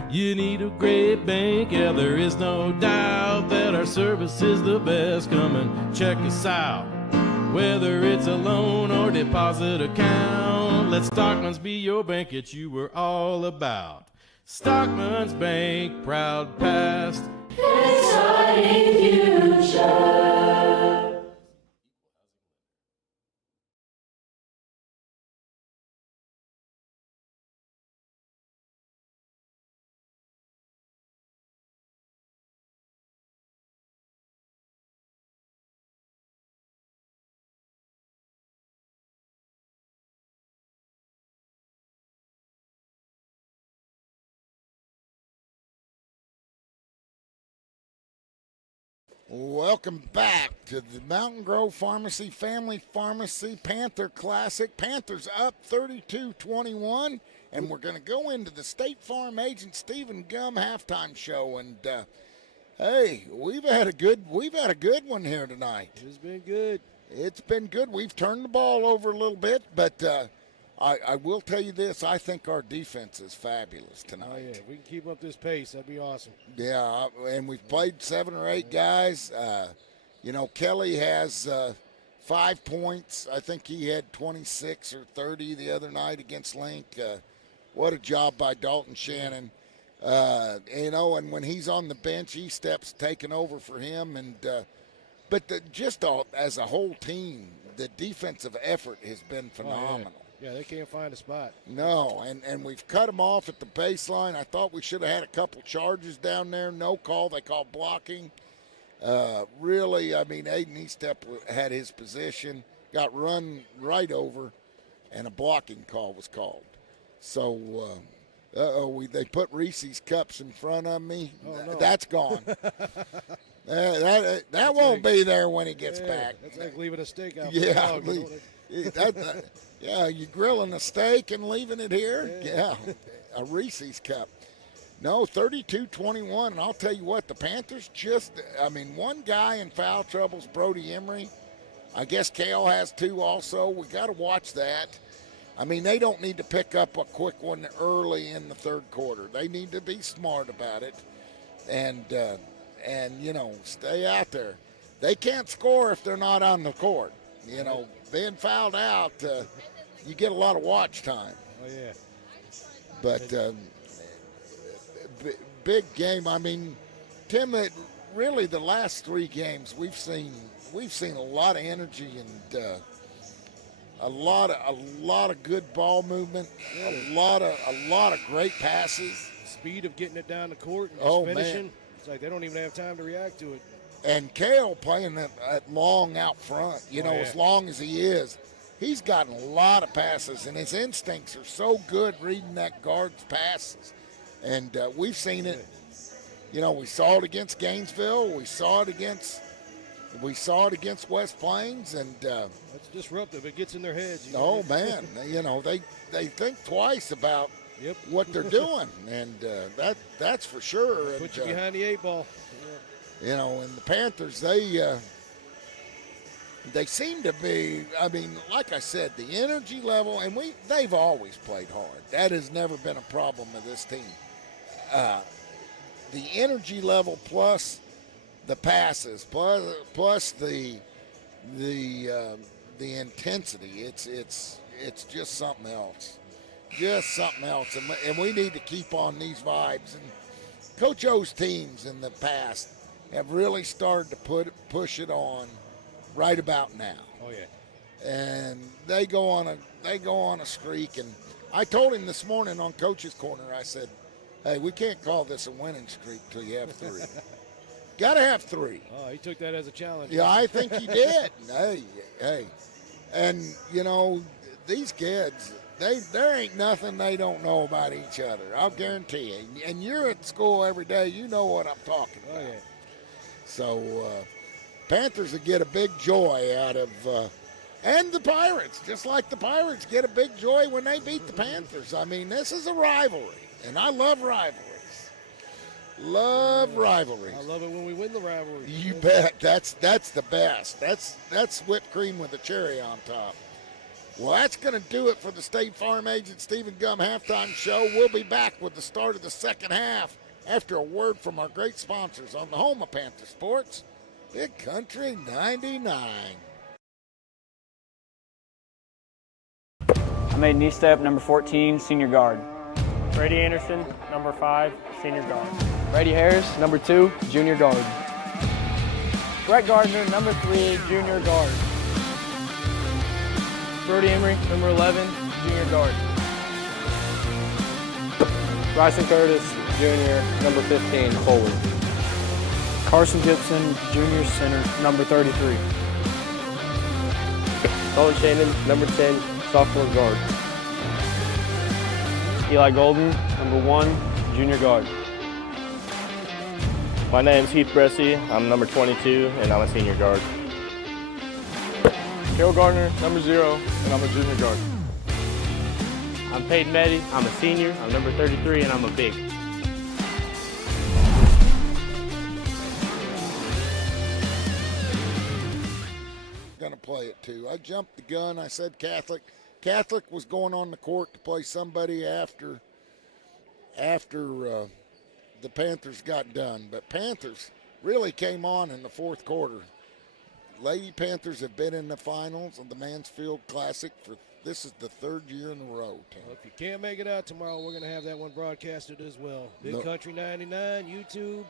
You need a great bank, yeah, there is no doubt that our service is the best. Come and check us out. Whether it's a loan or deposit account, let Stockman's be your bank that you were all about. Stockman's Bank, proud past, exciting future. Welcome back to the Mountain Grove Pharmacy Family Pharmacy Panther Classic. Panthers up 32-21, and we're going to go into the State Farm Agent Stephen Gum halftime show. And hey, we've had a good one here tonight. It's been good. It's been good. We've turned the ball over a little bit, but I will tell you this: I think our defense is fabulous tonight. Oh yeah, if we can keep up this pace, that'd be awesome. Yeah, and we've played 7 or 8 guys. Kelly has 5 points. I think he had 26 or 30 the other night against Link. What a job by Dalton Shannon. And when he's on the bench, he steps taking over for him. And as a whole team, the defensive effort has been phenomenal. Oh, yeah, they can't find a spot. No, and we've cut them off at the baseline. I thought we should have had a couple charges down there. No call. They called blocking. Really, Aiden Eastep had his position, got run right over, and a blocking call was called. So, they put Reese's cups in front of me. Oh, no. That's gone. That won't be there when he gets back. That's like leaving a steak out. Yeah, yeah, you grilling a steak and leaving it here? Yeah, a Reese's cup. No, 32-21, and I'll tell you what, the Panthers one guy in foul trouble is Brody Emery. I guess Kale has 2 also. We got to watch that. They don't need to pick up a quick one early in the third quarter. They need to be smart about it and stay out there. They can't score if they're not on the court. Being fouled out, you get a lot of watch time. Oh, yeah. But big game. Tim, really the last 3 games we've seen a lot of energy and a lot of good ball movement, a lot of great passes. Speed of getting it down the court and just finishing. Man. It's like they don't even have time to react to it. And Kale playing at long out front, as long as he is, he's gotten a lot of passes, and his instincts are so good reading that guard's passes. And we've seen it. We saw it against Gainesville. We saw it against West Plains, and that's disruptive. It gets in their heads. Oh man, they think twice about what they're doing, and that's for sure. Put you behind the 8 ball. And the Panthers, they seem to be, like I said, the energy level, and they've always played hard. That has never been a problem with this team. The energy level plus the passes, plus the intensity, it's just something else. Just something else, and we need to keep on these vibes. And Coach O's teams in the past have really started to push it on right about now. Oh yeah. And they go on a streak. And I told him this morning on Coach's Corner, I said, hey, we can't call this a winning streak till you have 3. Got to have 3. Oh, he took that as a challenge. Yeah, I think he did. Hey. And, these kids, there ain't nothing they don't know about each other. I'll guarantee you. And you're at school every day. You know what I'm talking about. Oh, yeah. So, Panthers will get a big joy out of and the Pirates, just like the Pirates get a big joy when they beat the Panthers. This is a rivalry, and I love rivalries. Love rivalries. I love it when we win the rivalry. You bet. That's the best. That's whipped cream with a cherry on top. Well, that's going to do it for the State Farm Agent Stephen Gum halftime show. We'll be back with the start of the second half after a word from our great sponsors on the home of Panther Sports, Big Country 99. I made knee step, number 14, senior guard. Brady Anderson, number 5, senior guard. Brady Harris, number 2, junior guard. Brett Gardner, number 3, junior guard. Brody Emery, number 11, junior guard. Bryson Curtis, junior, number 15, forward. Carson Gibson, junior center, number 33. Colin Shannon, number 10, sophomore guard. Eli Golden, number 1, junior guard. My name's Heath Bressy. I'm number 22, and I'm a senior guard. Cale Gardner, number 0, and I'm a junior guard. I'm Peyton Meddy. I'm a senior. I'm number 33, and I'm a big. Gonna play it too. I jumped the gun. I said Catholic. Catholic was going on the court to play somebody after the Panthers got done. But Panthers really came on in the fourth quarter. Lady Panthers have been in the finals of the Mansfield Classic for this is the third year in a row, Tim. Well, if you can't make it out tomorrow, we're going to have that one broadcasted as well. Big Country 99, YouTube.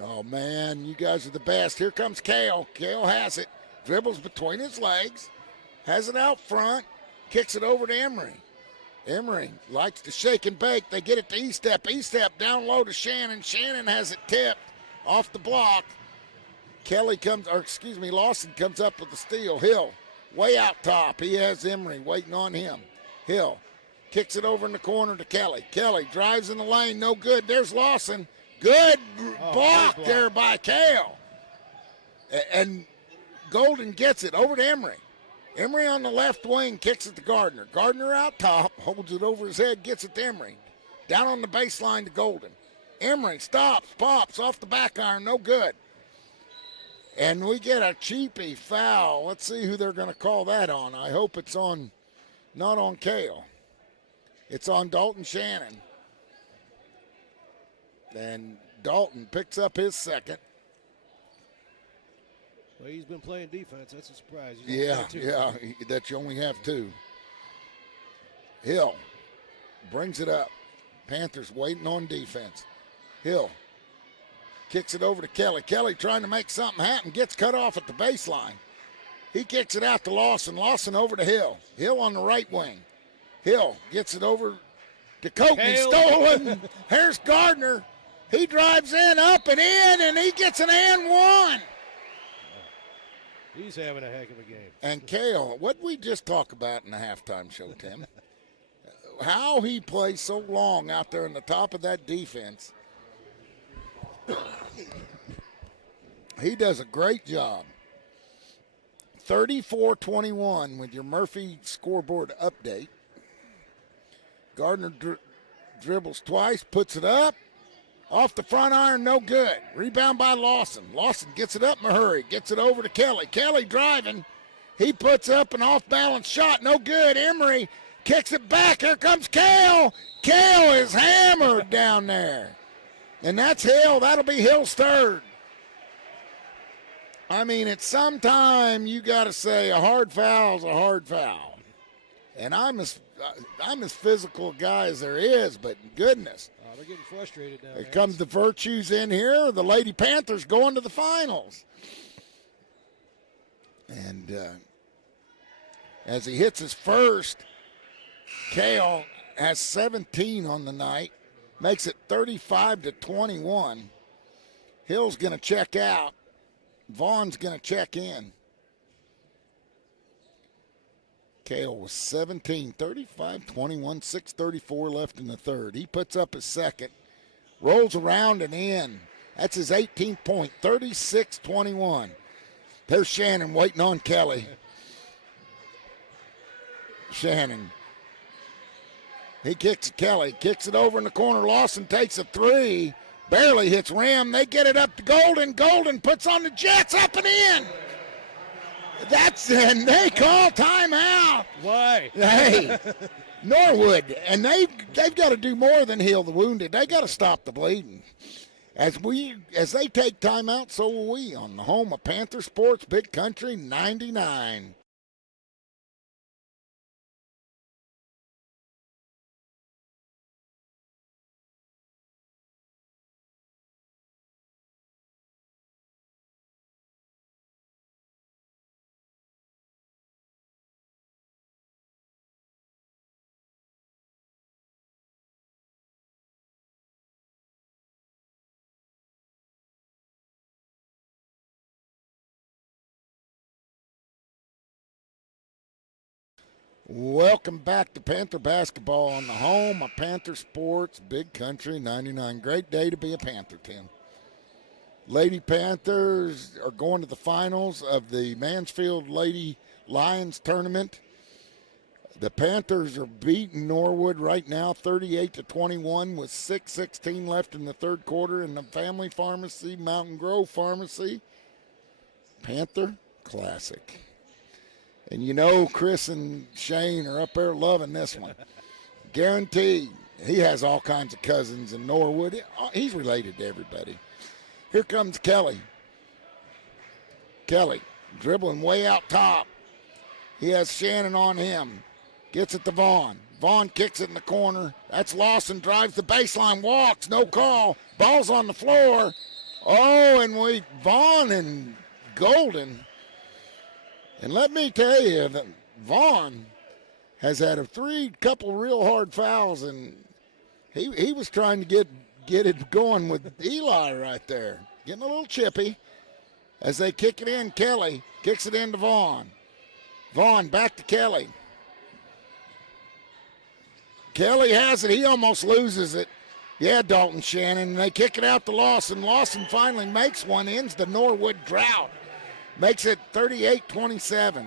Oh, man, you guys are the best. Here comes Cale. Cale has it. Dribbles between his legs. Has it out front. Kicks it over to Emery. Emery likes to shake and bake. They get it to E-Step. E-Step down low to Shannon. Shannon has it tipped off the block. Lawson comes up with the steal. Hill, way out top. He has Emery waiting on him. Hill kicks it over in the corner to Kelly. Kelly drives in the lane, no good. There's Lawson. Good block there by Cale. And Golden gets it over to Emery. Emery on the left wing kicks it to Gardner. Gardner out top, holds it over his head, gets it to Emery. Down on the baseline to Golden. Emery stops, pops off the back iron, no good. And we get a cheapy foul. Let's see who they're going to call that on. I hope it's not on Cale. It's on Dalton Shannon. And Dalton picks up his second. Well, he's been playing defense. That's a surprise. That you only have 2. Hill brings it up. Panthers waiting on defense. Hill kicks it over to Kelly. Kelly trying to make something happen. Gets cut off at the baseline. He kicks it out to Lawson. Lawson over to Hill. Hill on the right wing. Hill gets it over to Coatney. Stolen. Here's Gardner. He drives in, up and in, and he gets an and one. He's having a heck of a game. And Cale, what we just talk about in the halftime show, Tim, how he plays so long out there in the top of that defense. He does a great job. 34-21 with your Murphy scoreboard update. Gardner dribbles twice, puts it up. Off the front iron, no good. Rebound by Lawson. Lawson gets it up in a hurry. Gets it over to Kelly. Kelly driving. He puts up an off-balance shot. No good. Emery kicks it back. Here comes Cale. Cale is hammered down there. And that's Hill. That'll be Hill's third. I mean, at some time you got to say a hard foul's a hard foul. And I'm as physical a guy as there is, but goodness. They're getting frustrated now. Here comes the Virtues in here. The Lady Panthers going to the finals. And as he hits his first, Cale has 17 on the night. Makes it 35-21. Hill's going to check out. Vaughn's going to check in. Cale was 17, 35-21, 6:34 left in the third. He puts up his second, rolls around and in. That's his 18th point, 36-21. There's Shannon waiting on Kelly. Shannon. He kicks it, Kelly, kicks it over in the corner. Lawson takes a three. Barely hits rim. They get it up to Golden. Golden puts on the Jets, up and in. And they call timeout. Why? Hey, Norwood, and they've got to do more than heal the wounded. They got to stop the bleeding. As they take timeout, so will we on the home of Panther Sports, Big Country 99. Welcome back to Panther basketball on the home of Panther Sports, Big Country 99. Great day to be a Panther, Tim. Lady Panthers are going to the finals of the Mansfield Lady Lions tournament. The Panthers are beating Norwood right now 38-21 with 6:16 left in the third quarter in the Family Pharmacy, Mountain Grove Pharmacy. Panther Classic. And you know Chris and Shane are up there loving this one. Guaranteed. He has all kinds of cousins in Norwood. He's related to everybody. Here comes Kelly. Kelly dribbling way out top. He has Shannon on him. Gets it to Vaughn. Vaughn kicks it in the corner. That's Lawson, drives the baseline, walks, no call. Ball's on the floor. Oh, and Vaughn and Golden. And let me tell you that Vaughn has had a couple real hard fouls, and he was trying to get it going with Eli right there. Getting a little chippy. As they kick it in, Kelly kicks it into Vaughn. Vaughn back to Kelly. Kelly has it. He almost loses it. Yeah, Dalton Shannon. And they kick it out to Lawson. Lawson finally makes one, ends the Norwood drought. Makes it 38-27.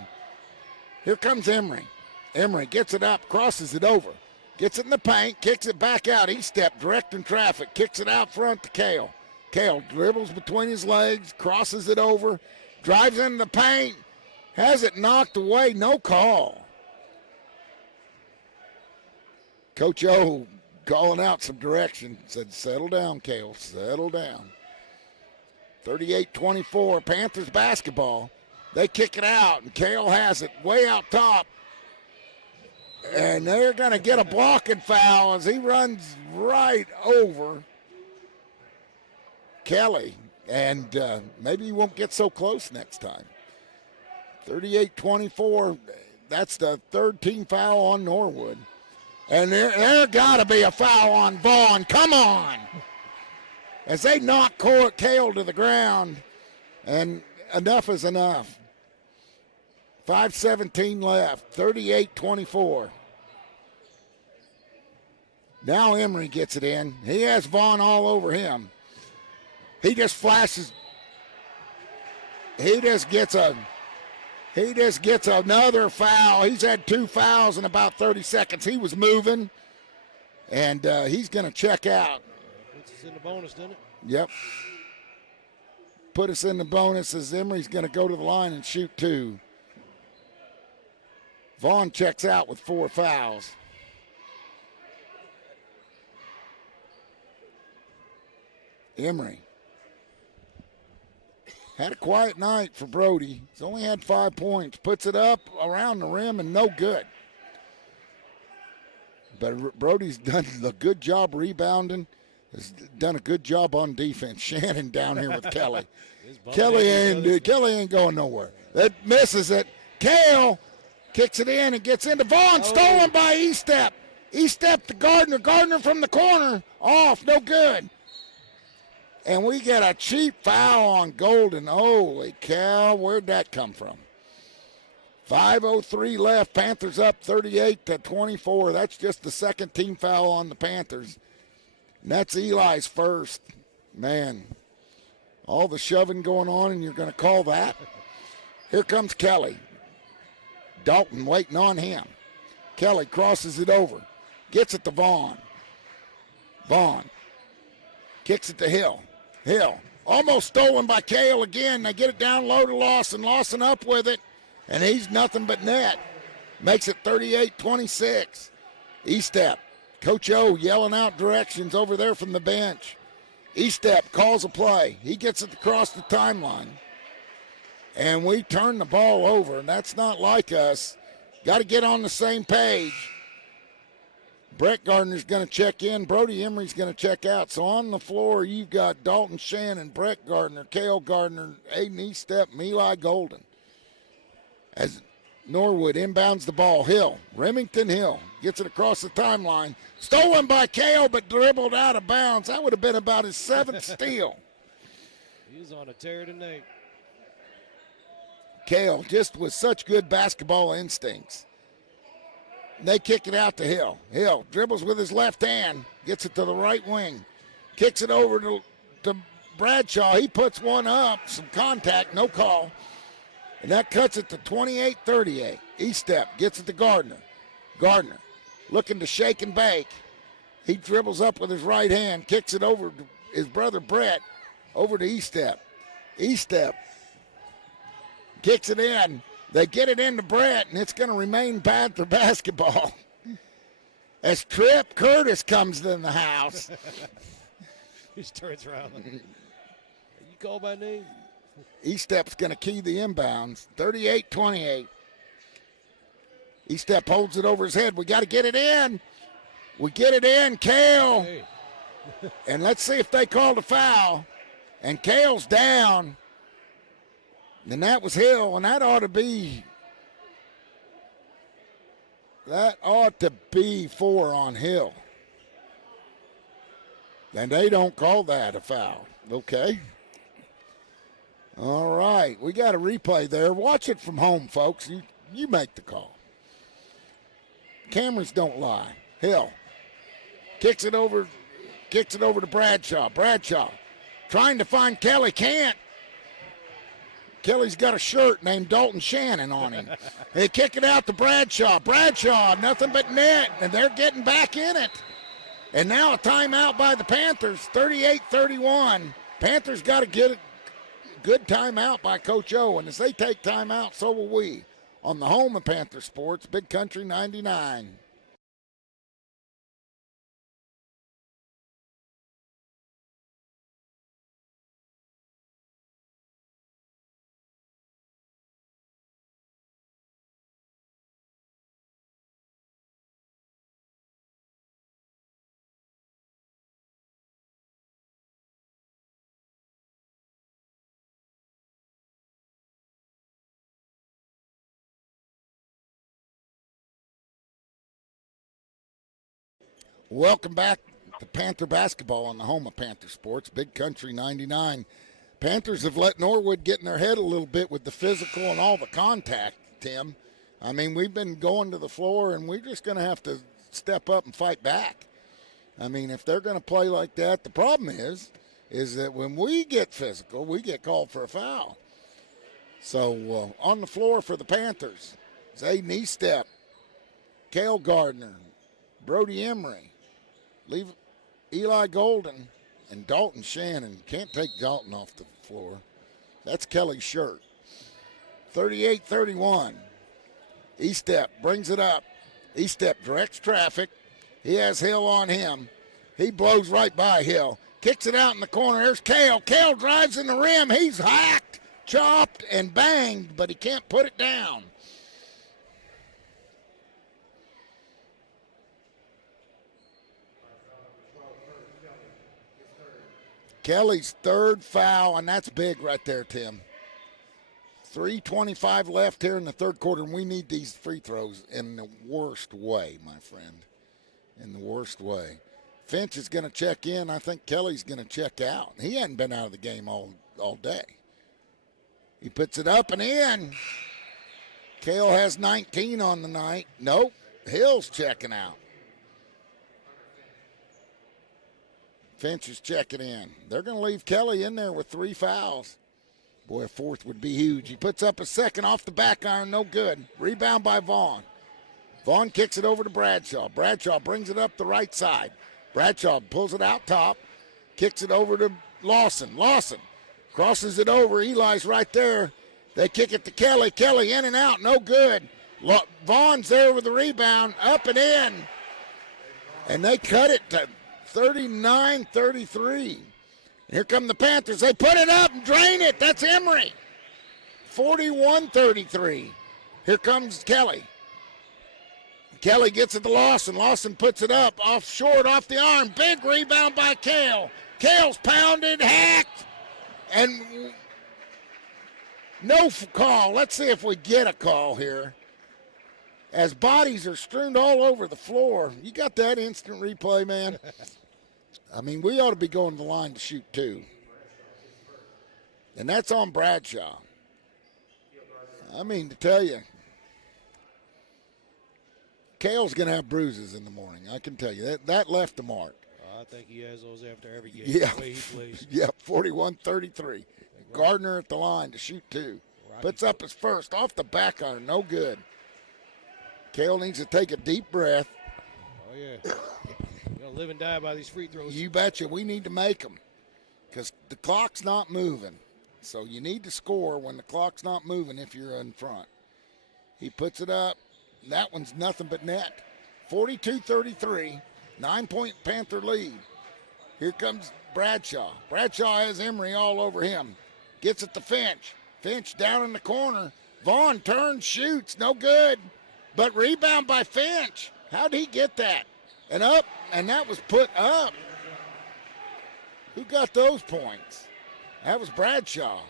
Here comes Emery. Emery gets it up, crosses it over. Gets it in the paint, kicks it back out. He stepped direct in traffic, kicks it out front to Kale. Kale dribbles between his legs, crosses it over, drives into the paint, has it knocked away, no call. Coach O calling out some direction, said, settle down, Kale, settle down. 38-24, Panthers basketball. They kick it out, and Kale has it way out top. And they're going to get a blocking foul as he runs right over Kelly. And maybe he won't get so close next time. 38-24, that's the third team foul on Norwood. And there got to be a foul on Vaughn. Come on! As they knock Kale to the ground, and enough is enough. 5:17 left, 38-24. Now Emery gets it in. He has Vaughn all over him. He just flashes. He just gets another foul. He's had 2 fouls in about 30 seconds. He was moving, and he's going to check out. Puts us in the bonus, doesn't it? Yep. Put us in the bonus as Emery's going to go to the line and shoot 2. Vaughn checks out with 4 fouls. Emery had a quiet night for Brody. He's only had 5 points. Puts it up around the rim and no good. But Brody's done a good job rebounding. Has done a good job on defense. Shannon down here with Kelly. Kelly ain't going nowhere. That misses it. Kale kicks it in and gets into Vaughn. Stolen by E-Step. E-Step to Gardner. Gardner from the corner. Off. No good. And we get a cheap foul on Golden. Holy cow. Where'd that come from? 5:03 left. Panthers up 38-24. That's just the second team foul on the Panthers. And that's Eli's first. Man, all the shoving going on, and you're going to call that? Here comes Kelly. Dalton waiting on him. Kelly crosses it over. Gets it to Vaughn. Vaughn Kicks it to Hill. Hill. Almost stolen by Cale again. They get it down low to Lawson. Lawson up with it, and he's nothing but net. Makes it 38-26. E-step. Coach O yelling out directions over there from the bench. E-step calls a play. He gets it across the timeline. And we turn the ball over, and that's not like us. Got to get on the same page. Brett Gardner's going to check in. Brody Emery's going to check out. So on the floor, you've got Dalton Shannon, Brett Gardner, Cale Gardner, Aiden Eastep, and Eli Golden. As Norwood inbounds the ball, Hill, Remington Hill, gets it across the timeline. Stolen by Cale, but dribbled out of bounds. That would have been about his 7th steal. He's on a tear tonight. Cale just with such good basketball instincts. They kick it out to Hill. Hill dribbles with his left hand, gets it to the right wing, kicks it over to Bradshaw. He puts one up, some contact, no call. And that cuts it to 28-38. E-step gets it to Gardner. Gardner looking to shake and bake. He dribbles up with his right hand, kicks it over to his brother Brett, over to E-step. E-step kicks it in. They get it into Brett, and it's going to remain Panther basketball. As Trip Curtis comes in the house. He just turns around. You call my name? E-step's going to key the inbounds. 38-28. E-step holds it over his head. We got to get it in. We get it in. Cale. Hey. And let's see if they called a foul. And Cale's down. And that was Hill, and that ought to be 4 on Hill. And they don't call that a foul. Okay. All right. We got a replay there. Watch it from home, folks. You make the call. Cameras don't lie. Hill kicks it over to Bradshaw. Bradshaw trying to find Kelly, can't. Kelly's got a shirt named Dalton Shannon on him. They kick it out to Bradshaw. Bradshaw, nothing but net, and they're getting back in it. And now a timeout by the Panthers, 38-31. Panthers got to get a good timeout by Coach O, and as they take timeout, so will we. On the home of Panther Sports, Big Country 99. Welcome back to Panther basketball on the home of Panther Sports, Big Country 99. Panthers have let Norwood get in their head a little bit with the physical and all the contact, Tim. I mean, we've been going to the floor, and we're just going to have to step up and fight back. I mean, if they're going to play like that, the problem is that when we get physical, we get called for a foul. So on the floor for the Panthers, Zay Knee-Step, Cale Gardner, Brody Emery, leave Eli Golden, and Dalton Shannon. Can't take Dalton off the floor. That's Kelly's shirt. 38-31. E-step brings it up. E-step directs traffic. He has Hill on him. He blows right by Hill. Kicks it out in the corner. There's Cale. Cale drives in the rim. He's hacked, chopped, and banged, but he can't put it down. Kelly's third foul, and that's big right there, Tim. 3:25 left here in the third quarter, and we need these free throws in the worst way, my friend, in the worst way. Finch is going to check in. I think Kelly's going to check out. He hadn't been out of the game all day. He puts it up and in. Cale has 19 on the night. Nope, Hill's checking out. Finch is checking in. They're going to leave Kelly in there with 3 fouls. Boy, a fourth would be huge. He puts up a second off the back iron, no good. Rebound by Vaughn. Vaughn kicks it over to Bradshaw. Bradshaw brings it up the right side. Bradshaw pulls it out top. Kicks it over to Lawson. Lawson crosses it over. Eli's right there. They kick it to Kelly. Kelly in and out, no good. Vaughn's there with the rebound, up and in. And they cut it to 39-33. Here come the Panthers. They put it up and drain it. That's Emory. 41-33. Here comes Kelly. Kelly gets it to Lawson. Lawson puts it up, short off the arm. Big rebound by Kale. Kale's pounded, hacked, and no call. Let's see if we get a call here. As bodies are strewn all over the floor. You got that instant replay, man? I mean, we ought to be going to the line to shoot too. And that's on Bradshaw. I mean, to tell you, Kale's going to have bruises in the morning. I can tell you. That left a mark. I think he has those after every game, yeah. the way he plays. Yeah, 41-33. Gardner at the line to shoot two. Puts up his first off the back iron. No good. Kale needs to take a deep breath. Oh, yeah. You know, live and die by these free throws. You betcha. We need to make them because the clock's not moving. So you need to score when the clock's not moving if you're in front. He puts it up. That one's nothing but net. 42-33, 9-point Panther lead. Here comes Bradshaw. Bradshaw has Emory all over him. Gets it to Finch. Finch down in the corner. Vaughn turns, shoots, no good. But rebound by Finch. How'd he get that? And up, and that was put up. Who got those points? That was Bradshaw.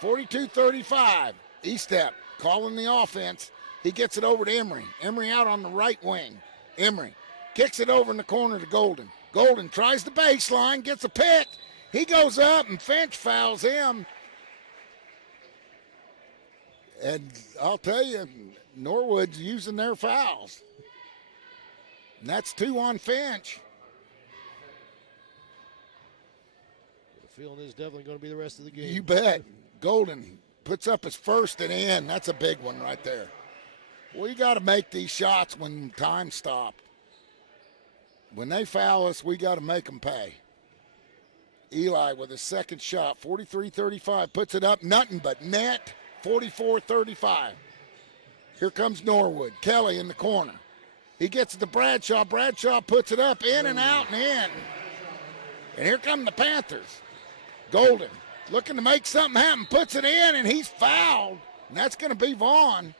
42-35. E-step calling the offense. He gets it over to Emory. Emory out on the right wing. Emory kicks it over in the corner to Golden. Golden tries the baseline, gets a pick. He goes up, and Finch fouls him. And I'll tell you, Norwood's using their fouls. And that's 2 on Finch. The feeling is definitely going to be the rest of the game. You bet. Golden puts up his first and in. That's a big one right there. We got to make these shots when time stopped. When they foul us, we got to make them pay. Eli with his second shot, 43-35, puts it up, nothing but net, 44-35. Here comes Norwood. Kelly in the corner. He gets it to Bradshaw. Bradshaw puts it up, in and out and in. And here come the Panthers. Golden looking to make something happen, puts it in, and he's fouled. And that's going to be Vaughn.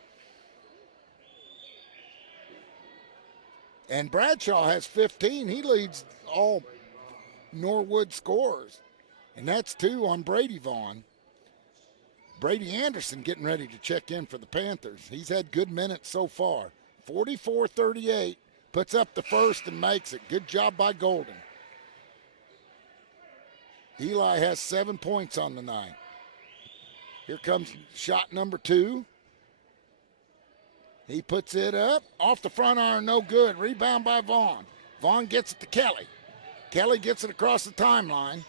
And Bradshaw has 15. He leads all Norwood scorers. And that's 2 on Brady Vaughn. Brady Anderson getting ready to check in for the Panthers. He's had good minutes so far. 44-38, puts up the first and makes it. Good job by Golden. Eli has 7 points on the night. Here comes shot number 2. He puts it up, off the front iron, no good. Rebound by Vaughn. Vaughn gets it to Kelly. Kelly gets it across the timeline.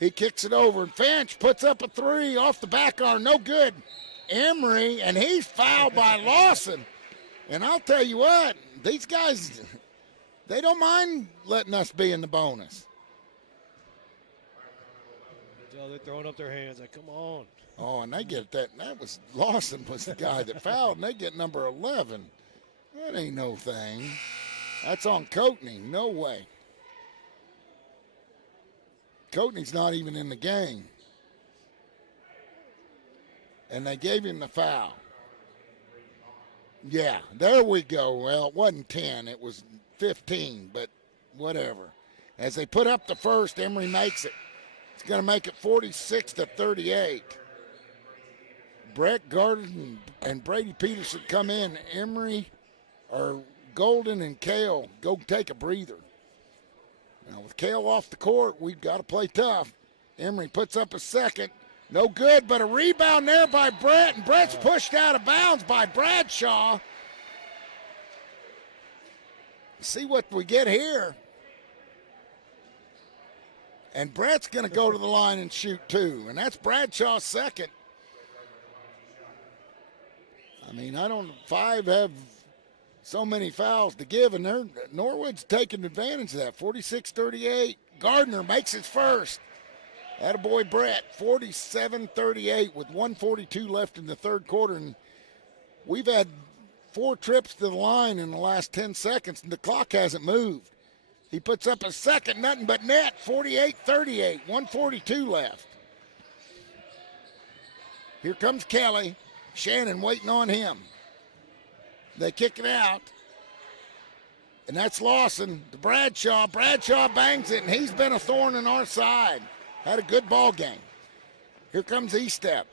He kicks it over, and Finch puts up a 3 off the back iron, no good. Emory, and he's fouled by Lawson. And I'll tell you what, these guys, they don't mind letting us be in the bonus. They're throwing up their hands like, come on. Oh, and they get that. That was Lawson was the guy that fouled, and they get number 11. That ain't no thing. That's on Coatney. No way. Coatney's not even in the game. And they gave him the foul. Yeah, there we go. Well, it wasn't 10. It was 15, but whatever. As they put up the first, Emory makes it. It's going to make it 46-38. Brett Garden and Brady Peterson come in. Emory or Golden and Kale go take a breather. Now, with Kale off the court, we've got to play tough. Emory puts up a second. No good, but a rebound there by Brett, and Brett's pushed out of bounds by Bradshaw. See what we get here. And Brett's going to go to the line and shoot 2, and that's Bradshaw's second. I mean, 5 have so many fouls to give, and Norwood's taking advantage of that. 46-38. Gardner makes his first. Attaboy Brett, 47-38 with 1:42 left in the third quarter. And we've had 4 trips to the line in the last 10 seconds, and the clock hasn't moved. He puts up a second, nothing but net, 48-38, 1:42 left. Here comes Kelly. Shannon waiting on him. They kick it out. And that's Lawson to Bradshaw. Bradshaw bangs it, and he's been a thorn in our side. Had a good ball game. Here comes Estep.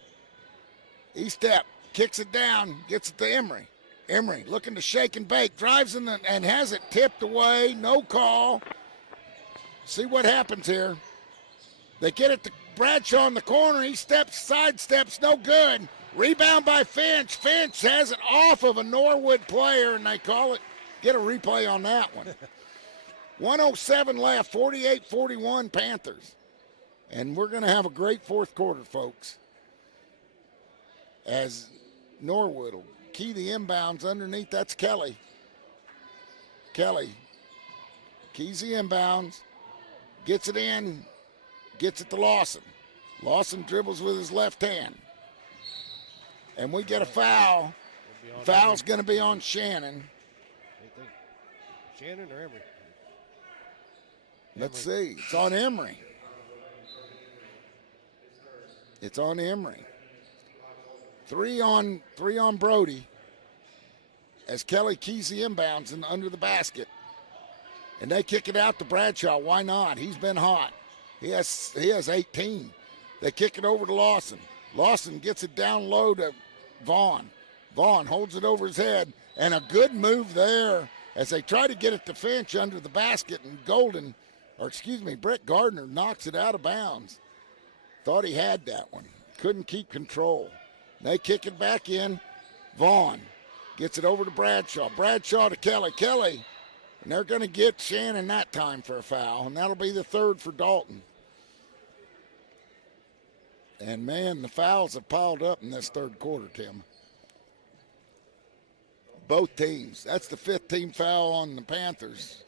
Estep kicks it down, gets it to Emery. Emery looking to shake and bake, drives in and has it tipped away. No call. See what happens here. They get it to Bradshaw in the corner. He sidesteps, no good. Rebound by Finch. Finch has it off of a Norwood player, and they call it. Get a replay on that one. 1:07 left, 48-41 Panthers. And we're going to have a great fourth quarter, folks, as Norwood will key the inbounds underneath. That's Kelly. Kelly keys the inbounds, gets it in, gets it to Lawson. Lawson dribbles with his left hand. And we get a foul. Foul's going to be on Shannon. Shannon or Emery? Let's see. It's on Emery. It's on Emery. Three on Brody as Kelly keys the inbounds and under the basket. And they kick it out to Bradshaw. Why not? He's been hot. He has 18. They kick it over to Lawson. Lawson gets it down low to Vaughn. Vaughn holds it over his head. And a good move there as they try to get it to Finch under the basket. And Brett Gardner knocks it out of bounds. Thought he had that one. Couldn't keep control. They kick it back in. Vaughn gets it over to Bradshaw. Bradshaw to Kelly. Kelly. And they're going to get Shannon that time for a foul. And that'll be the third for Dalton. And, man, the fouls have piled up in this third quarter, Tim. Both teams. That's the 5th team foul on the Panthers.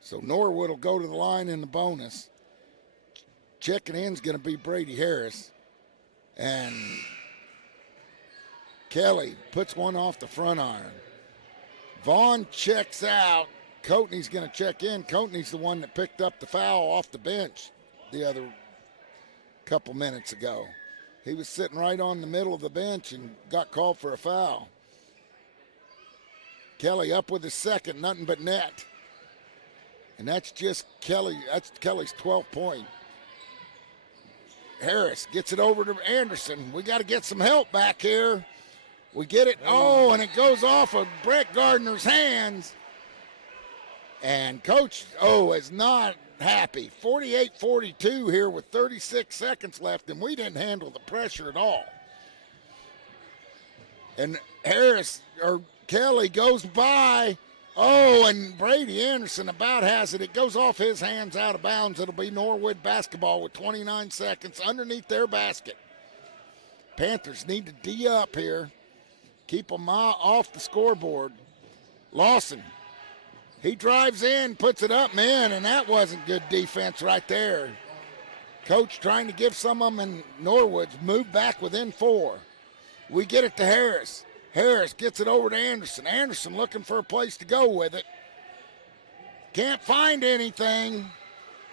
So Norwood will go to the line in the bonus. Checking in is going to be Brady Harris. And Kelly puts one off the front iron. Vaughn checks out. Coatney's going to check in. Coatney's the one that picked up the foul off the bench the other couple minutes ago. He was sitting right on the middle of the bench and got called for a foul. Kelly up with his second, nothing but net. And that's just Kelly. That's Kelly's 12th point. Harris gets it over to Anderson. We got to get some help back here. We get it. Oh, and it goes off of Brett Gardner's hands. And Coach is not happy. 48-42 here with 36 seconds left, and we didn't handle the pressure at all. And Kelly goes by. Oh, and Brady Anderson about has it. It goes off his hands out of bounds. It'll be Norwood basketball with 29 seconds underneath their basket. Panthers need to D up here. Keep them off the scoreboard. Lawson, he drives in, puts it up, man, and that wasn't good defense right there. Coach trying to give some of them in Norwood's move back within 4. We get it to Harris. Harris gets it over to Anderson. Anderson looking for a place to go with it. Can't find anything,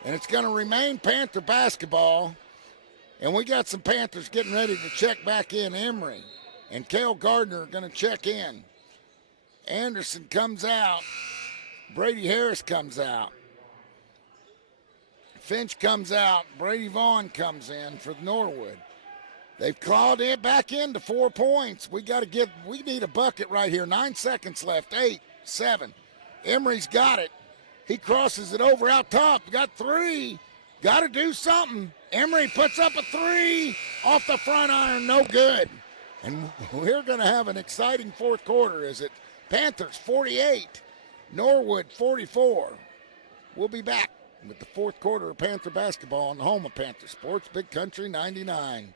and it's going to remain Panther basketball. And we got some Panthers getting ready to check back in. Emery and Cale Gardner are going to check in. Anderson comes out. Brady Harris comes out. Finch comes out. Brady Vaughn comes in for Norwood. They've clawed it back into 4 points. We need a bucket right here. 9 seconds left. 8, 7. Emery's got it. He crosses it over out top. Got 3. Got to do something. Emery puts up a 3 off the front iron. No good. And we're going to have an exciting fourth quarter. Is it Panthers 48, Norwood 44. We'll be back with the fourth quarter of Panther basketball on the home of Panther Sports, Big Country 99.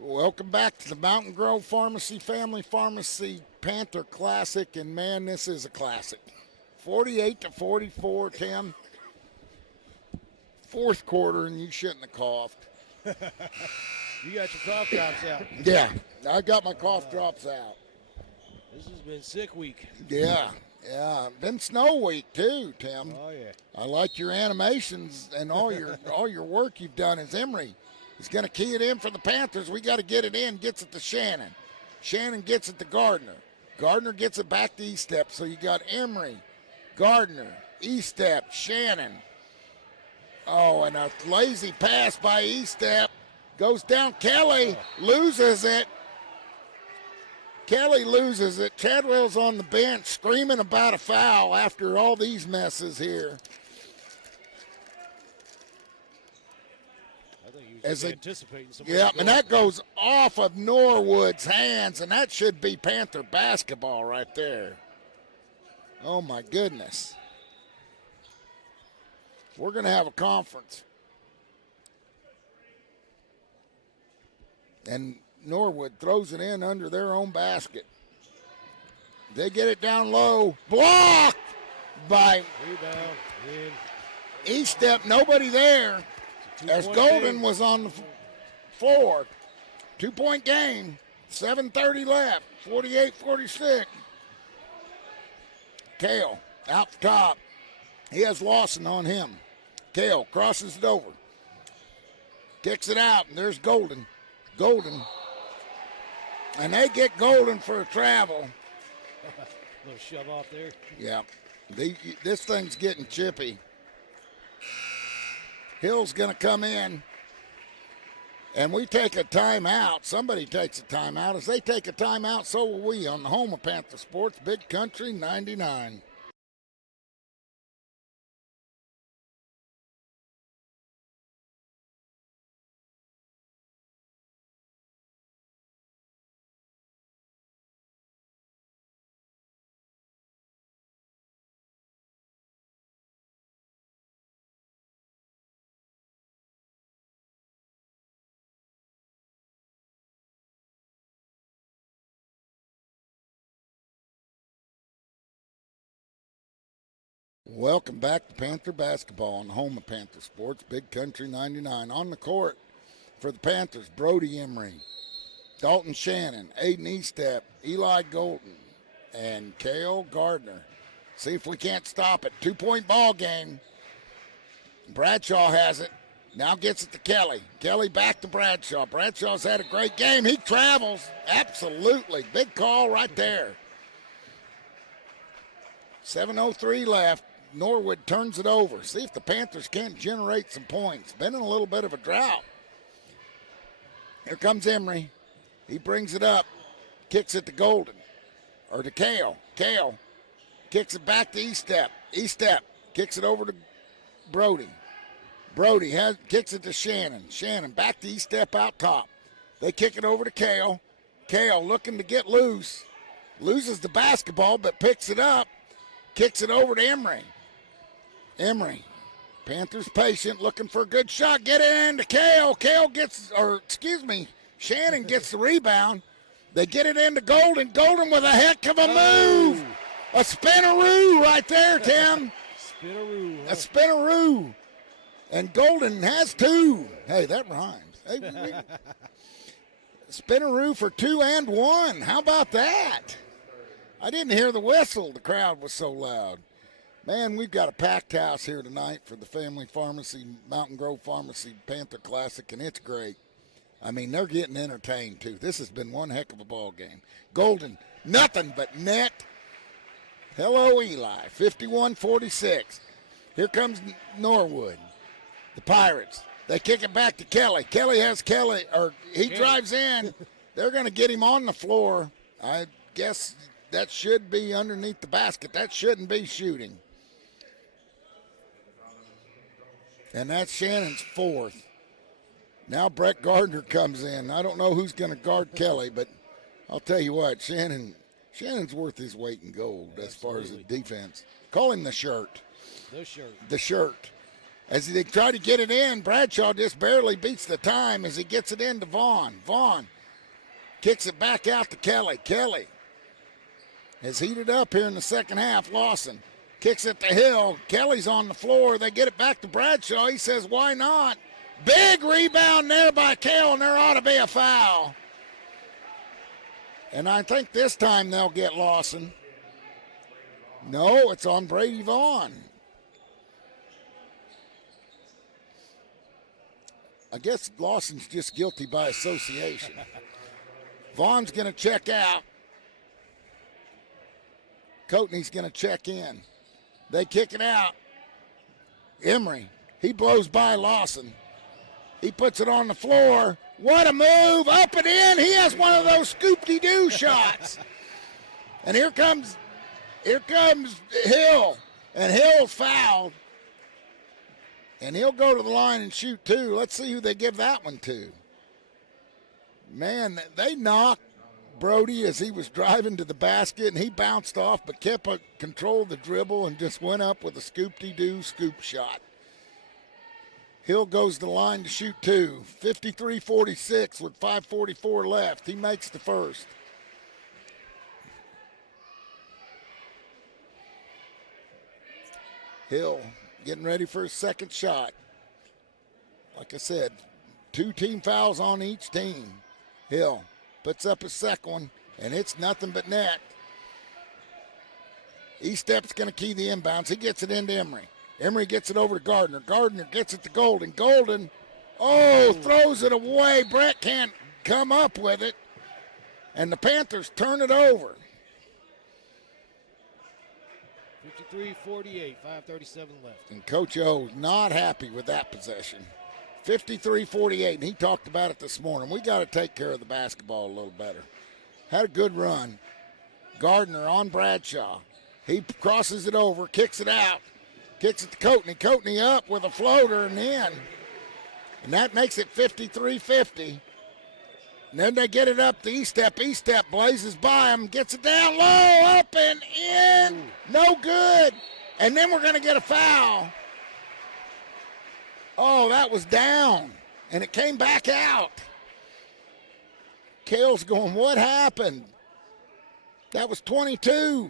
Welcome back to the Mountain Grove Pharmacy Family Pharmacy Panther Classic, and man, this is a classic. 48-44, Tim. Fourth quarter, and you shouldn't have coughed. You got your cough drops out. Yeah, I got my cough drops out. This has been sick week. Yeah. Been snow week too, Tim. Oh yeah. I like your animations and all your work you've done. As Emery is going to key it in for the Panthers, we got to get it in. Gets it to Shannon. Shannon gets it to Gardner. Gardner gets it back to E-Step. So you got Emery, Gardner, E-Step, Shannon. Oh, and a lazy pass by E-Step goes down. Kelly loses it. Kelly loses it. Chadwell's on the bench screaming about a foul after all these messes here. I think he was anticipating something. Yeah, and that goes off of Norwood's hands, and that should be Panther basketball right there. Oh, my goodness. We're going to have a conference. And Norwood throws it in under their own basket. They get it down low. Blocked by rebound. E-Step. Nobody there as Golden was on the floor. 2-point game. 7:30 left. 48-46. Kale out the top. He has Lawson on him. Kale crosses it over. Kicks it out, and there's Golden. Golden. And they get Golden for a travel. Little shove off there. Yeah. This thing's getting chippy. Hill's going to come in. And we take a timeout. Somebody takes a timeout. As they take a timeout, so will we on the home of Panther Sports, Big Country 99. Welcome back to Panther Basketball on the home of Panther Sports, Big Country 99. On the court for the Panthers, Brody Emery, Dalton Shannon, Aiden E-Step, Eli Golden, and Cale Gardner. See if we can't stop it. 2-point ball game. Bradshaw has it. Now gets it to Kelly. Kelly back to Bradshaw. Bradshaw's had a great game. He travels. Absolutely. Big call right there. 7:03 left. Norwood turns it over. See if the Panthers can't generate some points. Been in a little bit of a drought. Here comes Emery. He brings it up. Kicks it to Golden. Or to Kale. Kale kicks it back to E-Step. E-Step kicks it over to Brody. Brody kicks it to Shannon. Shannon back to E-Step out top. They kick it over to Kale. Kale looking to get loose. Loses the basketball but picks it up. Kicks it over to Emery. Emery. Panthers patient, looking for a good shot. Get it into Kale. Shannon gets the rebound. They get it into Golden. Golden with a heck of a move. A spinaroo right there, Tim. Spinaroo. A spinaroo. And Golden has two. Hey, that rhymes. Hey, spinaroo for 2 and 1. How about that? I didn't hear the whistle. The crowd was so loud. Man, we've got a packed house here tonight for the Family Pharmacy, Mountain Grove Pharmacy Panther Classic, and it's great. I mean, they're getting entertained, too. This has been one heck of a ball game. Golden, nothing but net. Hello, Eli, 51-46. Here comes Norwood, the Pirates. They kick it back to Kelly. He drives in. They're going to get him on the floor. I guess that should be underneath the basket. That shouldn't be shooting. And that's Shannon's fourth. Now Brett Gardner comes in. I don't know who's going to guard Kelly, but I'll tell you what, Shannon's worth his weight in gold as far as the defense. Call him the shirt. The shirt. The shirt. As they try to get it in, Bradshaw just barely beats the time as he gets it into Vaughn. Vaughn kicks it back out to Kelly. Kelly has heated up here in the second half. Lawson kicks it to Hill. Kelly's on the floor. They get it back to Bradshaw. He says, why not? Big rebound there by Cale, and there ought to be a foul. And I think this time they'll get Lawson. No, it's on Brady Vaughn. I guess Lawson's just guilty by association. Vaughn's going to check out. Coatney's going to check in. They kick it out. Emery, he blows by Lawson. He puts it on the floor. What a move, up and in. He has one of those scoop-de-doo shots. And here comes Hill, and Hill's fouled. And he'll go to the line and shoot two. Let's see who they give that one to. Man, they knocked Brody as he was driving to the basket, and he bounced off but kept control of the dribble and just went up with a scoop-de-doo scoop shot. Hill goes to the line to shoot two. 53-46 with 5:44 left. He makes the first. Hill getting ready for his second shot. Like I said, 2 team fouls on each team. Hill puts up his second one, and it's nothing but net. E-Step's going to key the inbounds. He gets it into Emery. Emery gets it over to Gardner. Gardner gets it to Golden. Golden, throws it away. Brett can't come up with it, and the Panthers turn it over. 53-48, 5:37 left. And Coach O's not happy with that possession. 53-48, and he talked about it this morning. We got to take care of the basketball a little better. Had a good run. Gardner on Bradshaw. He crosses it over, kicks it out, kicks it to Coatney. Coatney up with a floater and in. And that makes it 53-50. And then they get it up to E-Step. E-Step blazes by him, gets it down low, up and in. No good. And then we're going to get a foul. Oh, that was down. And it came back out. Cale's going, what happened? That was 22.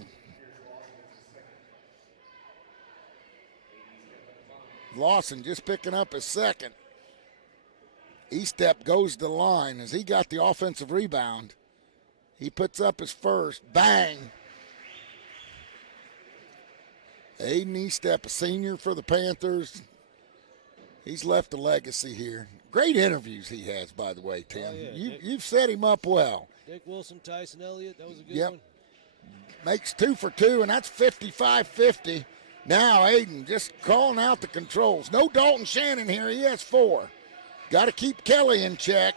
Lawson just picking up his second. E-Step goes to the line as he got the offensive rebound. He puts up his first. Bang. Aiden E-Step, a senior for the Panthers. He's left a legacy here. Great interviews he has, by the way, Tim. Oh, yeah. You've set him up well. Dick Wilson, Tyson Elliott, that was a good one. Makes 2 for 2, and that's 55-50. Now Aiden just calling out the controls. No Dalton Shannon here. He has 4. Got to keep Kelly in check.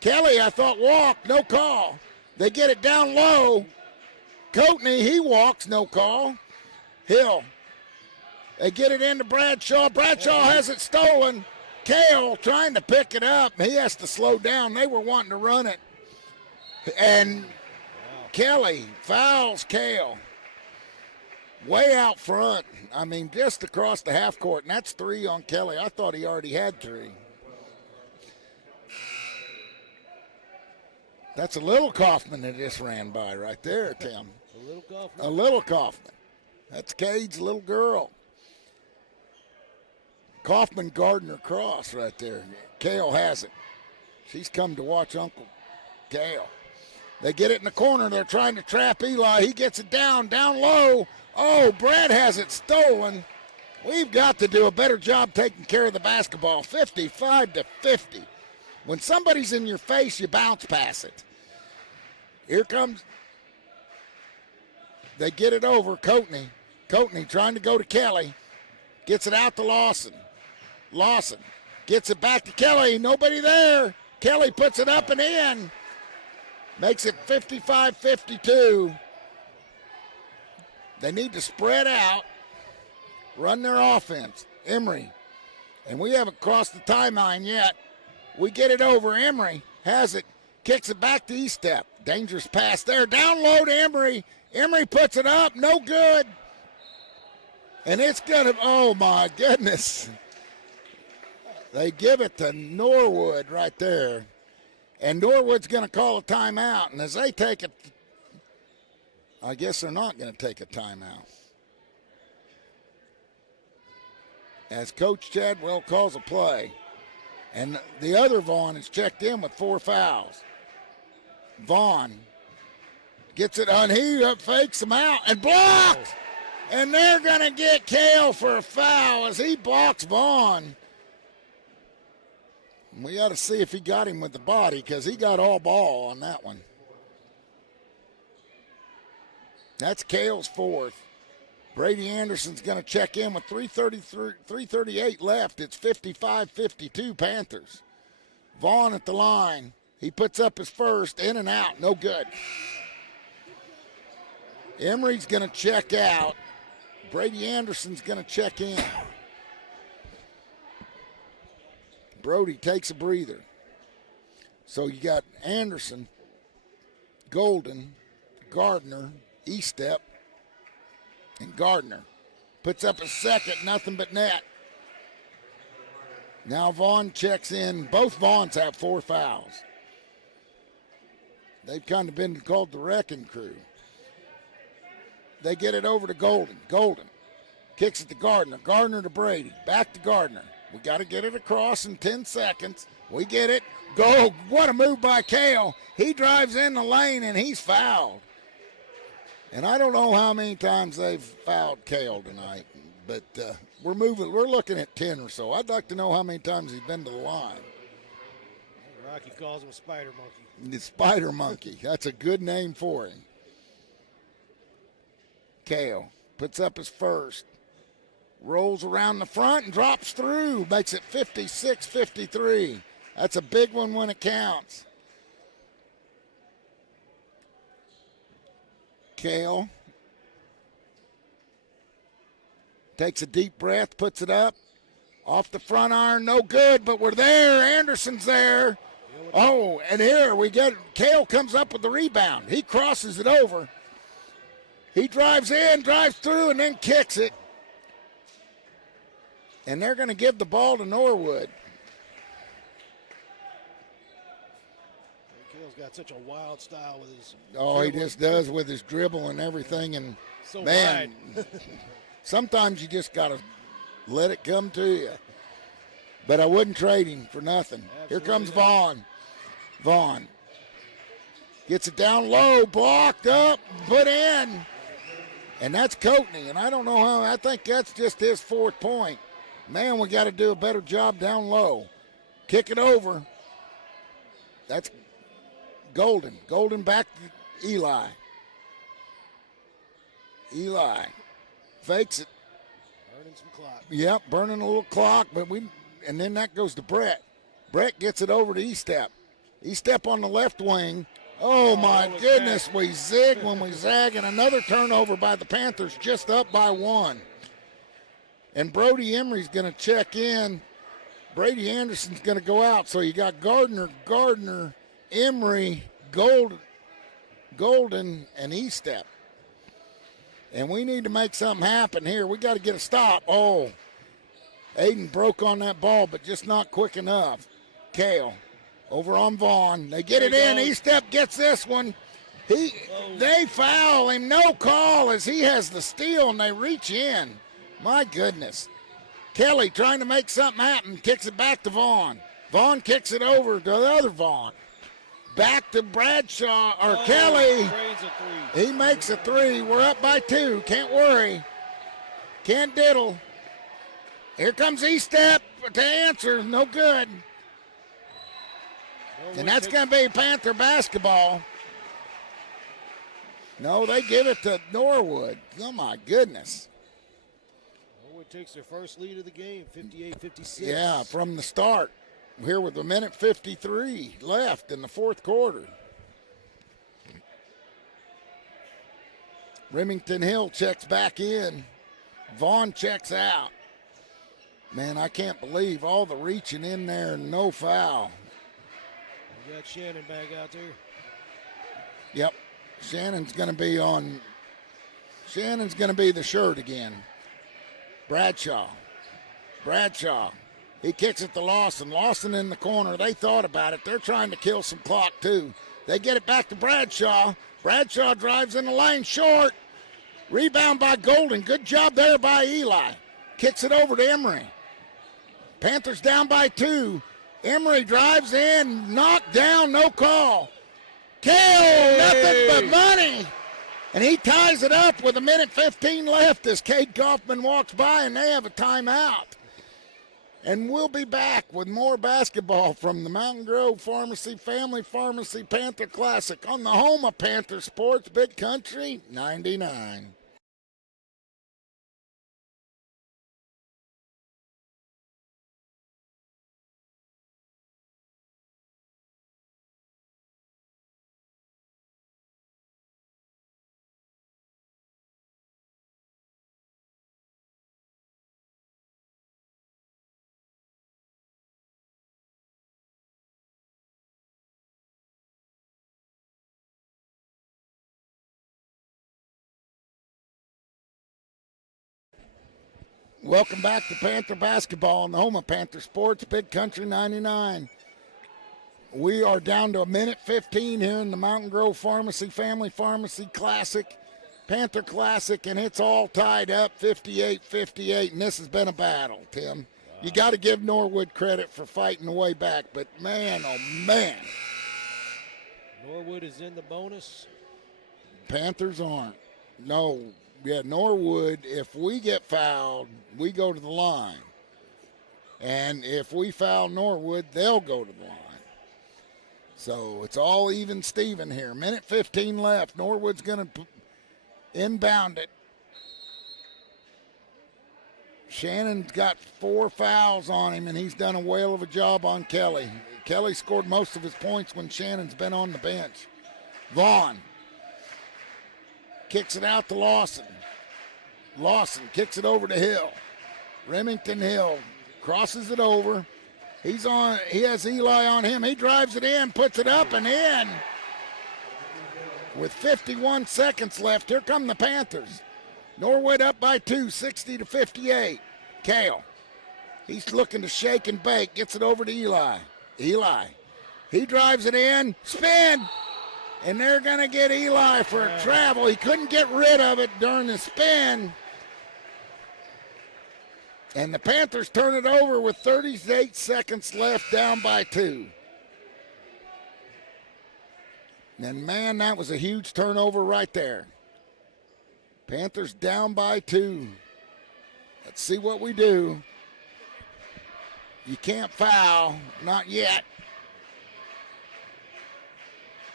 Kelly, I thought, walked. No call. They get it down low. Coatney, he walks. No call. Hill. They get it into Bradshaw. Bradshaw has it stolen. Cale trying to pick it up. He has to slow down. They were wanting to run it. And Kelly fouls Cale. Way out front. I mean, just across the half court. And that's 3 on Kelly. I thought he already had 3. That's a little Kaufman that just ran by right there, Tim. A little Kaufman. A little Kaufman. That's Cade's little girl. Kaufman Gardner cross right there. Cale has it. She's come to watch Uncle Cale. They get it in the corner. They're trying to trap Eli. He gets it down low. Oh, Brad has it stolen. We've got to do a better job taking care of the basketball. 55-50. When somebody's in your face, you bounce past it. Here comes. They get it over. Coatney. Coatney trying to go to Kelly. Gets it out to Lawson. Lawson gets it back to Kelly. Nobody there. Kelly puts it up and in. Makes it 55-52. They need to spread out, run their offense. Emery. And we haven't crossed the timeline yet. We get it over. Emery has it. Kicks it back to E-Step. Dangerous pass there. Down low to Emery. Emery puts it up. No good. And it's going to, oh my goodness. They give it to Norwood right there. And Norwood's going to call a timeout. And as they take it, I guess they're not going to take a timeout. As Coach Chadwell calls a play. And the other Vaughn is checked in with 4 fouls. Vaughn gets it on. He fakes him out and blocks. And they're going to get Kale for a foul as he blocks Vaughn. We got to see if he got him with the body because he got all ball on that one. That's Kale's 4th. Brady Anderson's going to check in with 3:38 left. It's 55-52 Panthers. Vaughn at the line. He puts up his first, in and out, no good. Emery's going to check out. Brady Anderson's going to check in. Brody takes a breather. So you got Anderson, Golden, Gardner, Estep, and Gardner. Puts up a second, nothing but net. Now Vaughn checks in. Both Vaughns have 4 fouls. They've kind of been called the wrecking crew. They get it over to Golden. Golden kicks it to Gardner. Gardner to Brady. Back to Gardner. We got to get it across in 10 seconds. We get it. Go. What a move by Kale. He drives in the lane, and he's fouled. And I don't know how many times they've fouled Kale tonight, but we're looking at 10 or so. I'd like to know how many times he's been to the line. Rocky calls him a spider monkey. The spider monkey. That's a good name for him. Kale puts up his first. Rolls around the front and drops through. Makes it 56-53. That's a big one when it counts. Kale takes a deep breath, puts it up. Off the front iron, no good, but we're there. Anderson's there. Oh, and here we get Kale comes up with the rebound. He crosses it over. He drives in, drives through, and then kicks it. And they're going to give the ball to Norwood. Kale's got such a wild style with his he just does with his dribble and everything. And, so man, sometimes you just got to let it come to you. But I wouldn't trade him for nothing. Absolutely Here comes not. Vaughn. Vaughn gets it down low, blocked up, put in. And that's Coatney. And I don't know how, I think that's just his 4th point. Man, we got to do a better job down low. Kick it over. That's Golden. Golden back to Eli. Eli fakes it. Burning some clock. Yep, burning a little clock, and then that goes to Brett. Brett gets it over to Estep. Estep on the left wing. Oh my goodness, we zig when we zag, and another turnover by the Panthers, just up by 1. And Brody Emery's going to check in. Brady Anderson's going to go out. So you got Gardner, Emery, Golden, and Estep. And we need to make something happen here. We got to get a stop. Oh, Aiden broke on that ball, but just not quick enough. Kale over on Vaughn. They get it in. Estep gets this one. They foul him. No call as he has the steal, and they reach in. My goodness. Kelly trying to make something happen. Kicks it back to Vaughn. Vaughn kicks it over to the other Vaughn. Back to Bradshaw, or Kelly. He makes a 3. We're up by 2. Can't worry. Can't diddle. Here comes Estep to answer. No good. And that's going to be Panther basketball. No, they give it to Norwood. Oh, my goodness. Norwood takes their first lead of the game, 58-56. Yeah, from the start. Here with 1:53 left in the 4th quarter. Remington Hill checks back in. Vaughn checks out. Man, I can't believe all the reaching in there and no foul. You got Shannon back out there. Yep. Shannon's going to be the shirt again. Bradshaw. He kicks it to Lawson. Lawson in the corner. They thought about it. They're trying to kill some clock, too. They get it back to Bradshaw. Bradshaw drives in the lane short. Rebound by Golden. Good job there by Eli. Kicks it over to Emery. Panthers down by 2. Emery drives in. Knocked down. No call. Kale, nothing but money. And he ties it up with 1:15 left as Cade Kaufman walks by, and they have a timeout. And we'll be back with more basketball from the Mountain Grove Pharmacy Family Pharmacy Panther Classic on the home of Panther Sports, Big Country 99. Welcome back to Panther Basketball on the home of Panther Sports, Big Country 99. We are down to 1:15 here in the Mountain Grove Pharmacy Family Pharmacy Classic, Panther Classic, and it's all tied up 58-58, and this has been a battle, Tim. Wow. You got to give Norwood credit for fighting the way back, but man, oh man. Norwood is in the bonus. Panthers aren't. No. Yeah, Norwood, if we get fouled, we go to the line. And if we foul Norwood, they'll go to the line. So it's all even Steven here. 1:15 left. Norwood's going to inbound it. Shannon's got 4 fouls on him, and he's done a whale of a job on Kelly. Kelly scored most of his points when Shannon's been on the bench. Vaughn kicks it out to Lawson. Lawson kicks it over to Hill. Remington Hill crosses it over. He has Eli on him. He drives it in, puts it up and in. With 51 seconds left, here come the Panthers. Norwood up by 2, 60-58. Kale. He's looking to shake and bake. Gets it over to Eli. He drives it in. Spin. And they're going to get Eli for a travel. He couldn't get rid of it during the spin. And the Panthers turn it over with 38 seconds left, down by 2. And, man, that was a huge turnover right there. Panthers down by 2. Let's see what we do. You can't foul. Not yet.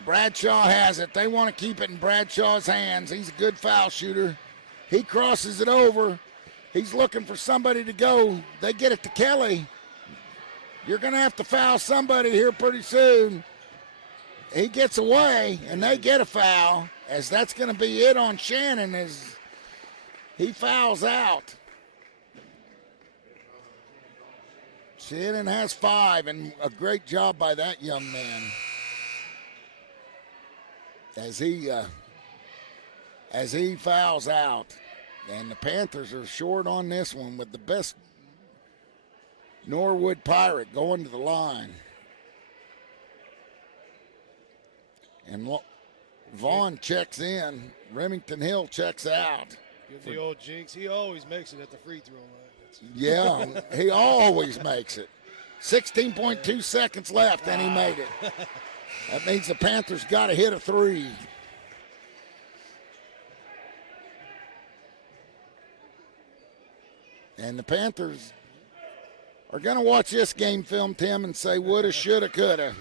Bradshaw has it. They want to keep it in Bradshaw's hands. He's a good foul shooter. He crosses it over. He's looking for somebody to go. They get it to Kelly. You're going to have to foul somebody here pretty soon. He gets away, and they get a foul, as that's going to be it on Shannon as he fouls out. Shannon has 5, and a great job by that young man. As he fouls out. And the Panthers are short on this one with the best Norwood Pirate going to the line. And Vaughn checks in. Remington Hill checks out. Give the old jinx. He always makes it at the free throw line. Yeah, he always makes it. 16.2 seconds left, and he made it. That means the Panthers got to hit a 3. And the Panthers are going to watch this game film, Tim, and say woulda, shoulda, coulda.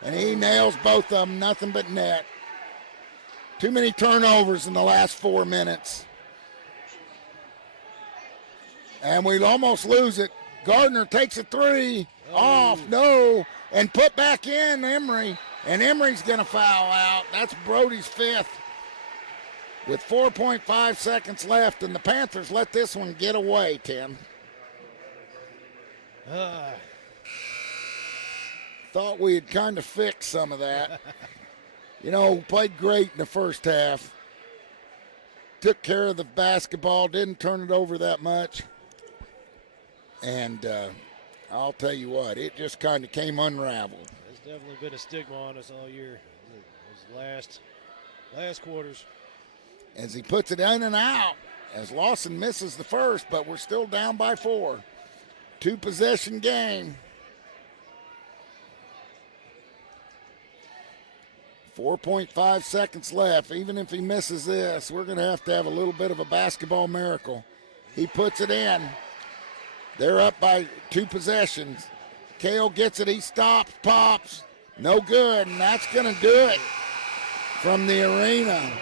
And he nails both of them, nothing but net. Too many turnovers in the last 4 minutes. And we almost lose it. Gardner takes a 3 off, no, and put back in Emery. And Emery's going to foul out. That's Brody's 5th. With 4.5 seconds left, and the Panthers let this one get away, Tim. Thought we had kind of fixed some of that. Played great in the first half. took care of the basketball, didn't turn it over that much. And I'll tell you what, it just kind of came unraveled. There's definitely been a stigma on us all year. Those last quarters. As he puts it in and out, as Lawson misses the first, but we're still down by 4. 2-possession game. 4.5 seconds left. Even if he misses this, we're going to have a little bit of a basketball miracle. He puts it in. They're up by 2 possessions. Kale gets it. He stops, pops. No good, and that's going to do it from the arena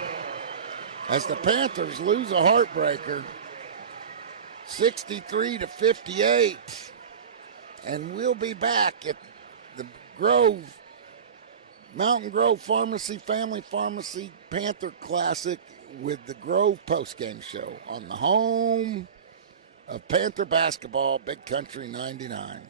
as the Panthers lose a heartbreaker, 63-58. And we'll be back at the Mountain Grove Pharmacy, Family Pharmacy Panther Classic with the Grove postgame show on the home of Panther basketball, Big Country 99.